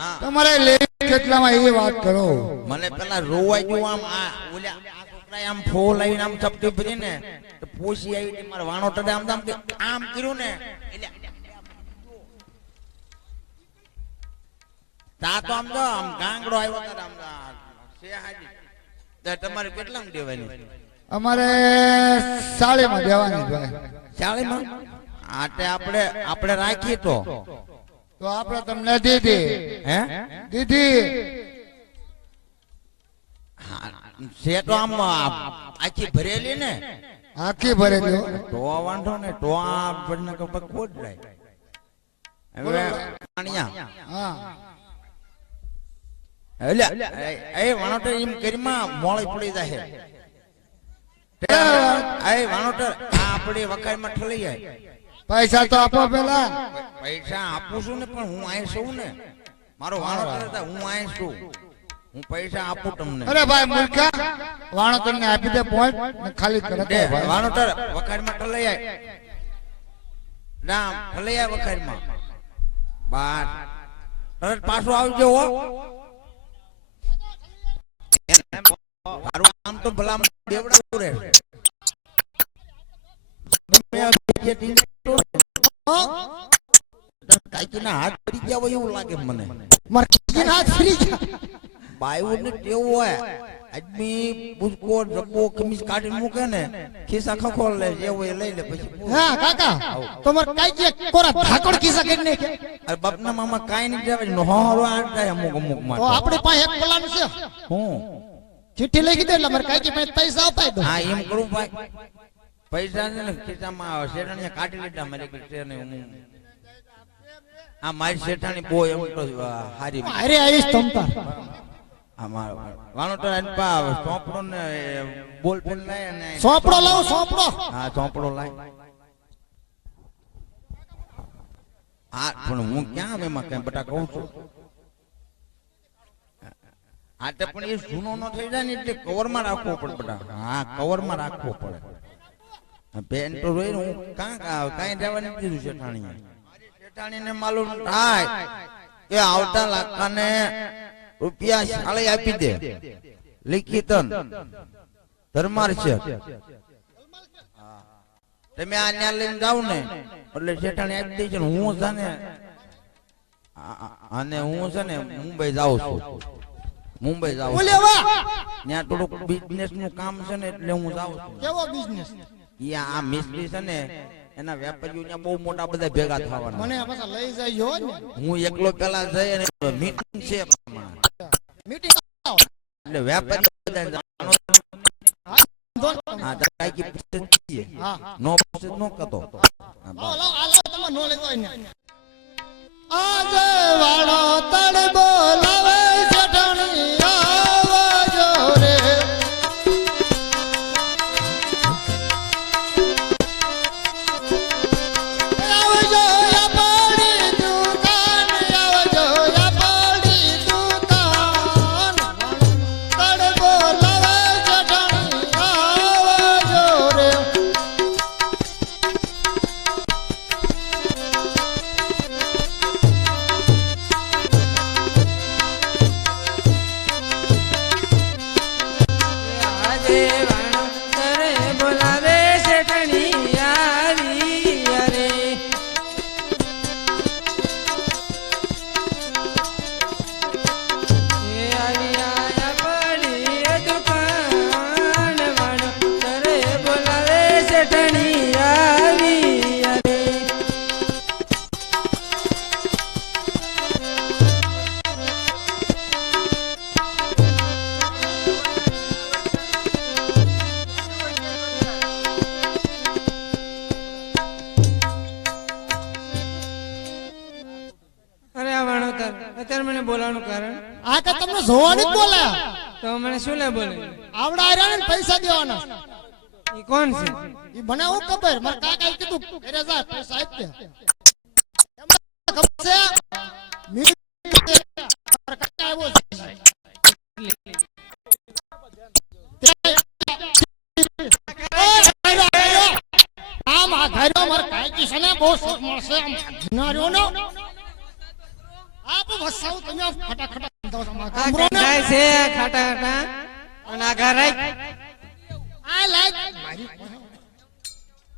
હા તમારે લેવી કેટલામાં એ વાત કરો. મને પેલા રોવાઈ ગયું. આમ આ ઓલા આ છોકરાએ આમ ફોલ આવીને આમ ચપટી ભરી ને તો પોસી આવી ને મારા વાણો ટડે આમ આમ કર્યું ને એટલે તા તો આમ તો આમ ગાંગડો આવ્યો તાર આમ છે હાજી. તમારે કેટલામાં દેવાની? અમારે સાડીમાં દેવાની ભાઈ. ચાળીમાં આટે આપણે રાખીએ તો આપણે તમને દીધી હે દીધી. છે તો આમ આખી ભરેલી ને આખી ભરેલી હો. તો વાંધો ને તો આ પડને કપક કોટ જાય હવે પાણીયા હા એટલે એ વાણોટર એમ કરીમાં મોળી પડી જાય એ વાણોટર આ આપણી વખારમાં ઠલી જાય પૈસા તો આપો પેલા. પૈસા આપું છું ને પણ હું અહીં છું ને મારો વાણોટર હતા હું અહીં છું હું પૈસા આપું તમને અરે ભાઈ મૂર્ખા વાણોતર ને આપી દે પોઈન્ટ ને ખાલી કરે દે વાણોટર વખારમાં ઠલી જાય રામ ઠલી જાય વખારમાં બાર તરત પાછો આવજો હો તારું કામ તો ભલા બેવડાવું રહે કાકીના હાથ ફરી ગયા હોય એવું લાગે મને માર કાકીના હાથ ફરી ગયા. બાયુને ટેવ હોય આદમી બુજકો જબ્બો કમીજ કાઢીને મૂકે ને ખિસ્સા ખખોલ લે જે હોય લઈ લે પછી હા કાકા તમાર કાકી કોરા ધાકડ કિસ્સા કરી નાખે. અરે બાપના મામા કાઈ નહીં જાય નો હોરો આંટાય અમુક અમુક માં તો આપણી પાસે એક પ્લાન છે. હું ચિઠ્ઠી લખી દે એટલે માર કાકી પાસે પૈસા અપાઈ દો. હા એમ કરું ભાઈ પૈસા છે ને ખિસ્સામાં શેઠાણીએ કાઢી લીધા મારે કે છે ને હું આ મારી શેઠાણી બહુ એમ તો હારી અરે આવીશ તમતા વાણોટર અનપા સોપડો ને બોલ પેન લાય અને સોપડો લાવ સોપડો. હા સોપડો લાય હા પણ હું ક્યાં એમાં કઈ બટા કહું છું આ તે પણ એ જૂનો નો થઈ જાય ને એટલે કવરમાં રાખવો પડે બટા હા કવરમાં રાખવો પડે પેન તો રોઈ હું કાંઈ જવાની દીધું શેઠાણી શેઠાણી ને માલુમ થાય કે આવતા લાખાને રૂપિયા શાળે આપી દે લિખિતન ધર્માર છે તમે આ ન્યા લઈને જાવ ને એટલે શેઠાણી આપી દે છે ને હું છે ને અને હું છે ને મુંબઈ જાઉં છું મુંબઈ જાઉં બોલે વાહ ત્યાં થોડુંક બિઝનેસ નું કામ છે ને એટલે હું જાઉં છું કેવો બિઝનેસ. આ મિસ્ત્રી છે ને એના વેપારીઓ ત્યાં બહુ મોટા બધા ભેગા થવાના મને પાછા લઈ જાય ને હું એકલો પેલા જઈ અને મીટિંગ છે મીટિંગ એટલે વેપારી બધા જાણો હા તો કાંઈ કી પૂછે છીએ હા નો પૂછે નો કતો લાવ લાવ આ લાવ તમે નો લેતો ને આજે વાળો તળ બોલાવે જઠણી આવજો રે. આવજો આપણી દુકાન આવજો આપણી દુકાન તળ બોલાવે જઠણી આવજો રે. આજે વાણોતરે બોલાવે શેઠણી આવી અરે એ આવી આયા પડી દુકાન વાણોતરે બોલાવે શેઠણી આવી અરે અરે આ વાણોતર અત્યારે મને બોલાવવાનું કારણ આ કે તમને જોવાની જ બોલાયા તો મને શું લે બોલે આવડા આર્યા ને પૈસા દેવાના. ઈ કોણ છે ઈ મને હું ખબર મારા કાકાએ કીધું ઘરે જા પૈસા આપ દે. એમને ખબર છે મારા કાકા આવ્યો છે. આમ આ ઘરે મારા કાકી છે ને બહુ શોખ મળશે આમ જનાર્યો નો આપ વસાવ તમે ફટાફટ અંદાવ તમારા આ કમરો ને કંટાય છે ખાટા ખાટા અને આ ઘર રાખ આ લાઈક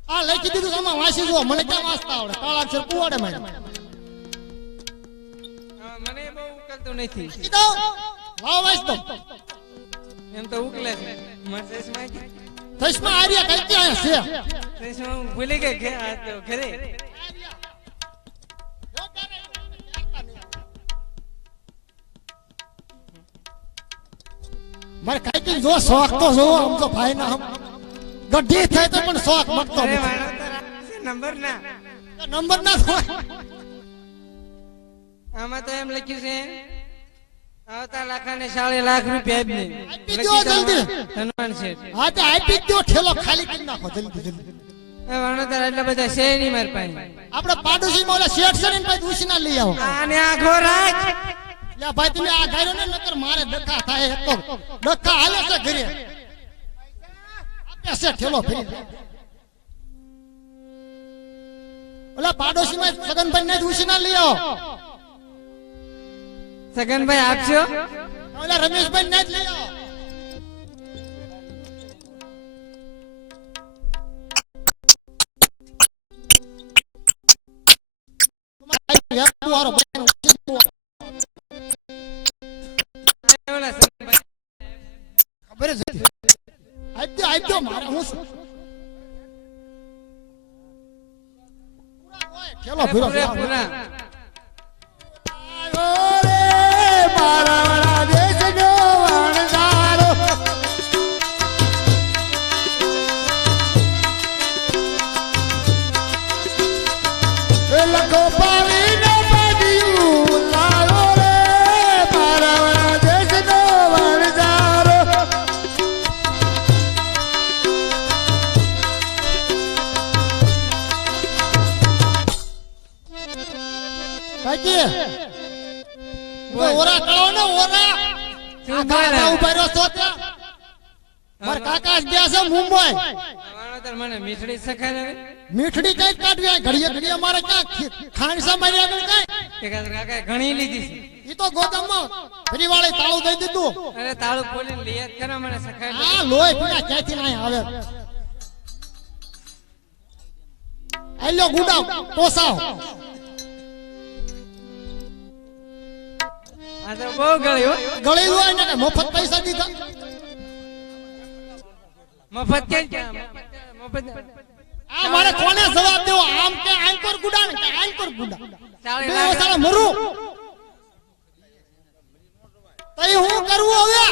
આ લખી દીધું તમે વાંચી જુઓ મને ક્યાં વાંચતા આવડે કાળા અક્ષર કુવાડે મારે મને બહુ ઉકલતું નથી કીધો લાવ વાંચ દો એમ તો ઉકલે છે મસેસમાં કે ચશ્મા આર્યા કઈ ક્યાં છે મસેસમાં હું ભૂલી ગઈ કે આ તો ઘરે મારે કાંઈક જો શોખ તો જોવો આમ તો ભાઈ ના ગઢી થાય તો પણ શોખ મટતો અરે નથી. વાળો તો રાખશે નંબર ના. નંબર ના થાય. આમાં તો એમ લખ્યું છે આવતા લાખાને 40 લાખ રૂપિયા જ નહીં. આપી દ્યો જલ્દી. ધનવાન છે. હા તો આપી જ દો ઠેલો ખાલી કરી નાખો જલ્દી જલ્દી. એ વાળો તો એટલા બધા છે નહીં મારી પાસે. આપણે પાડોશીમાં ઓલા શેઠ છે ને એને પાસે ઉછીના લઈ આવો. આને આખો રાખ. યા ભાઈ તમે આ ગાયરો ને નકર મારે ડખા થાય એક તો ડખા હાલે છે ઘરે આપે છે ઠેલો ફરી ઓલા પાડોશીમાં સગનભાઈ ને જ ઉછીના લઈ આવો. સગનભાઈ આપશો? ઓલા રમેશભાઈ ને જ લઈ આવો. ઓલા સગનભાઈ. ખબર જ હતી. આપજો મારે હું છું. ઠેલો ફેરો પૂરા. ઓરા કરો ને ઓરા શું કાકા બોલે? ઉભા રહ્યો છો ત્યાં મારા કાકા જ ગયા છે મુંબઈ વાળો તો મને મીઠડી સખાય ને. મીઠડી કઈ કાઢવી આ ઘડીએ ઘડીએ મારે ક્યાં ખાણસા મારી આગળ કઈ કે કાકાએ ઘણી લીધી છે. ઈ તો ગોદામમાં ફરીવાળે તાળું દઈ દીધું. અરે તાળું ખોલીને લઈ જ કરો મને સખાય. આ લોહી પીણા ક્યાંથી ના આવે આલ્યો ગુડા ટોસાવ આ તો બહુ ગળી હો. ગળી લોહી ને મફત પૈસા દીધા મફત ક્યાં મફત આ મારે કોને જવાબ દેવો આમ કે આંકોર ગુડા ને કે આંકોર ગુડા 40 બે લાખ. સાલા મરું તઈ હું કરવું હવે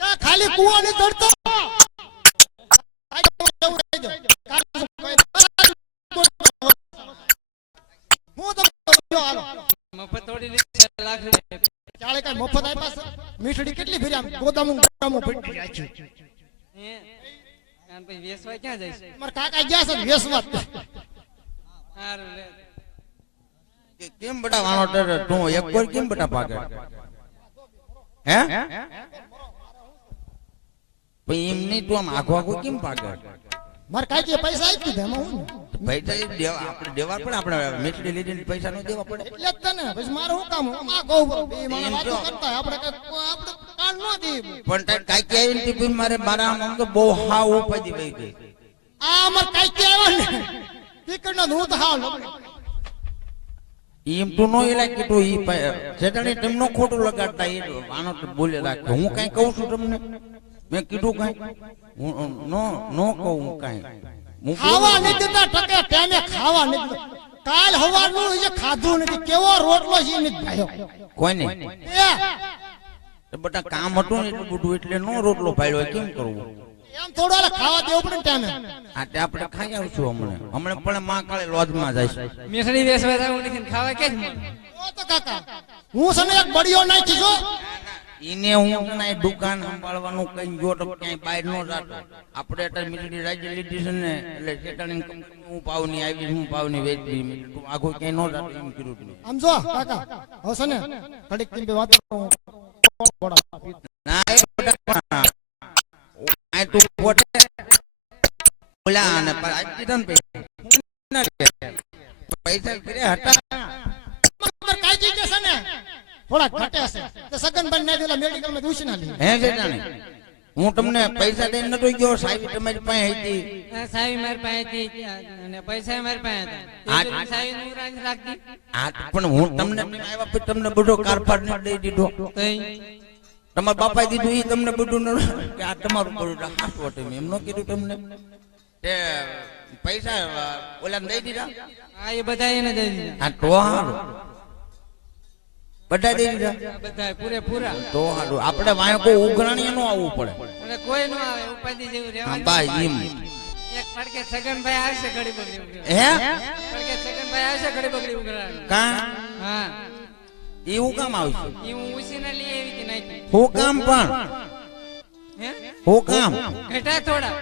કે ખાલી કુવો ને ચડતો હું તો હાલો મફત થોડી લીધી 40 લાખ રૂપિયા. ચાલે કઈ મફત આપ્યા છે મીઠડી કેટલી ફેરી આમ ગોદામું પડી રાખી હે? આમ પછી વેચવા ક્યાં જઈશ? મારા કાકા ગયા છે વેસવા હારું લે. કેમ બટા વાણો ડર તું એક વાર કેમ બટા પાકે હે પણ એમ નહીં તું આમ આખો આખો કેમ પાકે મારા કાકી પૈસા આપી દીધા એમાં હું પૈસા એ દેવા આપણે દેવા પડે આપણે મીઠડી લીધી પૈસા ન દેવા પડે એટલે જ તને પછી મારે શું કામ આ ગૌ બે મારા વાતો કરતા હોય. આપણે કાન ન દી પણ તાર કાકી આવીને તી ભઈ મારે મારા આમ તો બહુ હાવ ઉપાધી વઈ ગઈ આ અમાર કાકી આવ્યો ને ટીકડ નો હું તો હાવ એમ તું નો એલા કીધું ઈ જેટાણી તમને ખોટું લગાડતા એ આનો તો બોલે રાખે હું કઈ કહું છું તમને મેં કીધું કઈ હું નો કહું હું કઈ હું ખાવા નથી દેતા ટકે ટાઈમે ખાવા નથી દેતા. કાલ હવારનું જે ખાધું નથી કેવો રોટલો છે નથી ભાયો કોઈ નહીં એ તો બટા કામ હતું ને એટલું બધું એટલે નો રોટલો પાડ્યો કેમ કરવું એમ થોડો હાલે ખાવા દેવું પડે ને ટાઈમે આટે આપણે ખાઈ આવશું હમણાં પણ માં કાળે લોજમાં જાય મીઠડી વેચવા જવું નથી ને ખાવા ક્યાં જ મળે? ઓ તો કાકા હું છે ને એક બળિયો નાખી જો ઈને હું ના દુકાન સંભાળવાનું કઈ ગયો તો ક્યાંય બહાર નો જાતો આપણે અત્યારે મીઠડી રાજ્ય લીધી છે ને એટલે શેટાણી હું પાવની આવી હું પાવની વેચી તું આખો ક્યાંય નો જાતો એમ કીધું તું. આમ જો કાકા હવે છે ને ઘડીક તીન બે વાત કરું. ના એ બટા આ તું પોતે બોલા અને પર આજ દીધા ને પૈસા કરે હટા અમાર કાકી કે છે ને થોડા ઘટે છે તો સગનભાઈ ને દેલા મેડિકલ માં દુસી ના લી હે શેટાણી હું તમને પૈસા દઈને નતો ગયો સાહેબ તમારી પાસે હતી આ સાવી મારી પાસે હતી અને પૈસા મારી પાસે હતા. એ પેલી સાવી નું રાજ રાખતી. આ પણ હું તમને આવ્યા પછી તમને બધો કારભાર ને દઈ દીધો તઈ તમારા બાપાએ દીધું ઈ તમને બધું કે આ તમારું બધું હાથ વટે એમ નો કીધું તમને તે પૈસા ઓલાને દઈ દીધા આ એ બધા એને દઈ દીધા. આ તો હારું બધા દઈ દીધા બધા પૂરેપૂરા. તો હારું આપણે વાંહે કોઈ ઉઘરાણી નો આવવું પડે અને કોઈ નો આવે ઉપાધિ જેવું હા, રહેવાનું. ભાઈ એમ એક ફડકે છગનભાઈ આવશે ઘડી બગડી ઉઘરાણી. હે ફડકે છગનભાઈ આવશે ઘડી બગડી ઉઘરાણી. કા હા એવું કામ આવશે ઈ હું ઉસીને લઈ આવી હતી નાઈટી. હું કામ પણ હે હું કામ ઘટા થોડા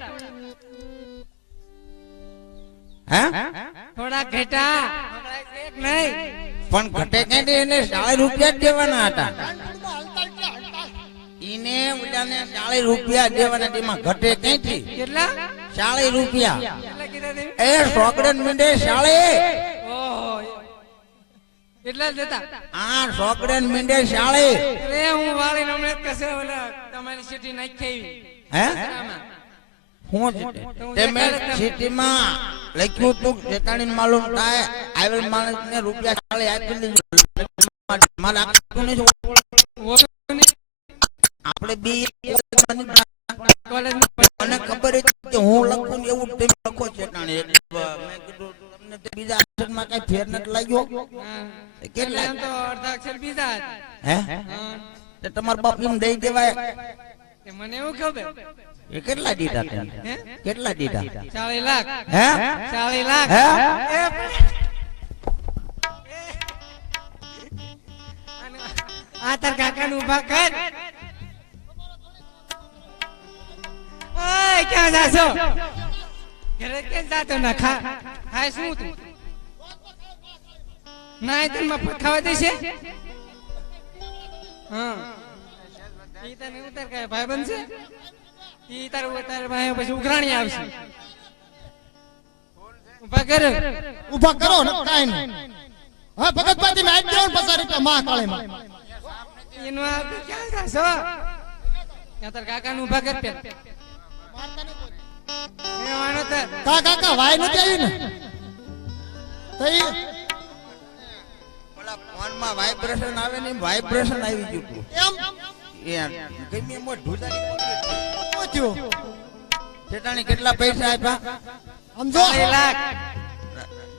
હે થોડા ઘટા એક નહીં. પણ ઘટે ક્યાંથી એને 40 રૂપિયા જ દેવાના હતા ઈને ઓલાને 40 રૂપિયા દેવાના તેમાં ઘટે ક્યાંથી કેટલા 40 રૂપિયા કેટલા કીધા તમે? એ સોકડન મીંડે 40 ઓહો કેટલા જ હતા? આ સોકડન મીંડે 40 અરે હું વાળી હમણાં જ કસે ઓલા તમારી સિટી નાખી હે આવી. હું તમે સિટીમાં લખ્યું તું શેતાણીને માલુમ થાય આવેલ માણસને રૂપિયા 40 આપી દીધું મારે આપતું નથી આપણે બી મને ખબર હતી કે હું લખું ને એવું તમે લખો શેતાણી મેં કીધું તમને તે બીજા અક્ષરમાં કઈ ફેર નથી લાગ્યો કેટલા એમ તો અડધા અક્ષર બીજા હતા. હે હા. તે તમારા બાપ એમ દઈ દેવાય તે મને એવું ખબર એ કેટલા દીધા તમે હે કેટલા દીધા 40 લાખ હે 40 લાખ હે આ તાર કાકા નું ઉભા કર. ઓય ક્યાં જાશો? ઘરે કેમ જાતો ના ખા ખાય શું તું? ના એ તને મફત ખાવા દેશે? હા ઈ તને ઉતાર કે ભાઈ બનશે ઈ તાર ઉતાર ભાઈ પછી ઉઘરાણી આવશે. ઉભા કર ઊભા કરો ને કાઈ નહીં. હા ભગતભાઈ તમે આજ દેવો ને 50 રૂપિયા માં કાળેમાં. એનું આ તું ક્યાં જાશો? ત્યાં તાર કાકા નું ઉભા કર પે કાકા વાય નથી આવી ને તઈ ઓલા ફોનમાં વાઇબ્રેશન આવે ને વાઇબ્રેશન આવી ગયું એમ એ ગમે એમ ઢુદારી શું થયું? શેતાણી કેટલા પૈસા આપ્યા સમજો 40 લાખ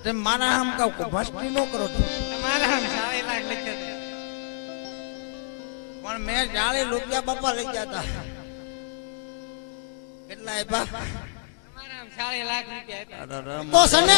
તે મારા આમ કહું મસ્તી ન કરો છો. તમારા આમ 40 લાખ લખ્યા હતા. પણ મેં 40 રૂપિયા બાપા લઈ ગયા હતા કેટલા આપ્યા તમારા આમ 40 લાખ રૂપિયા હતા. અરે, તો સને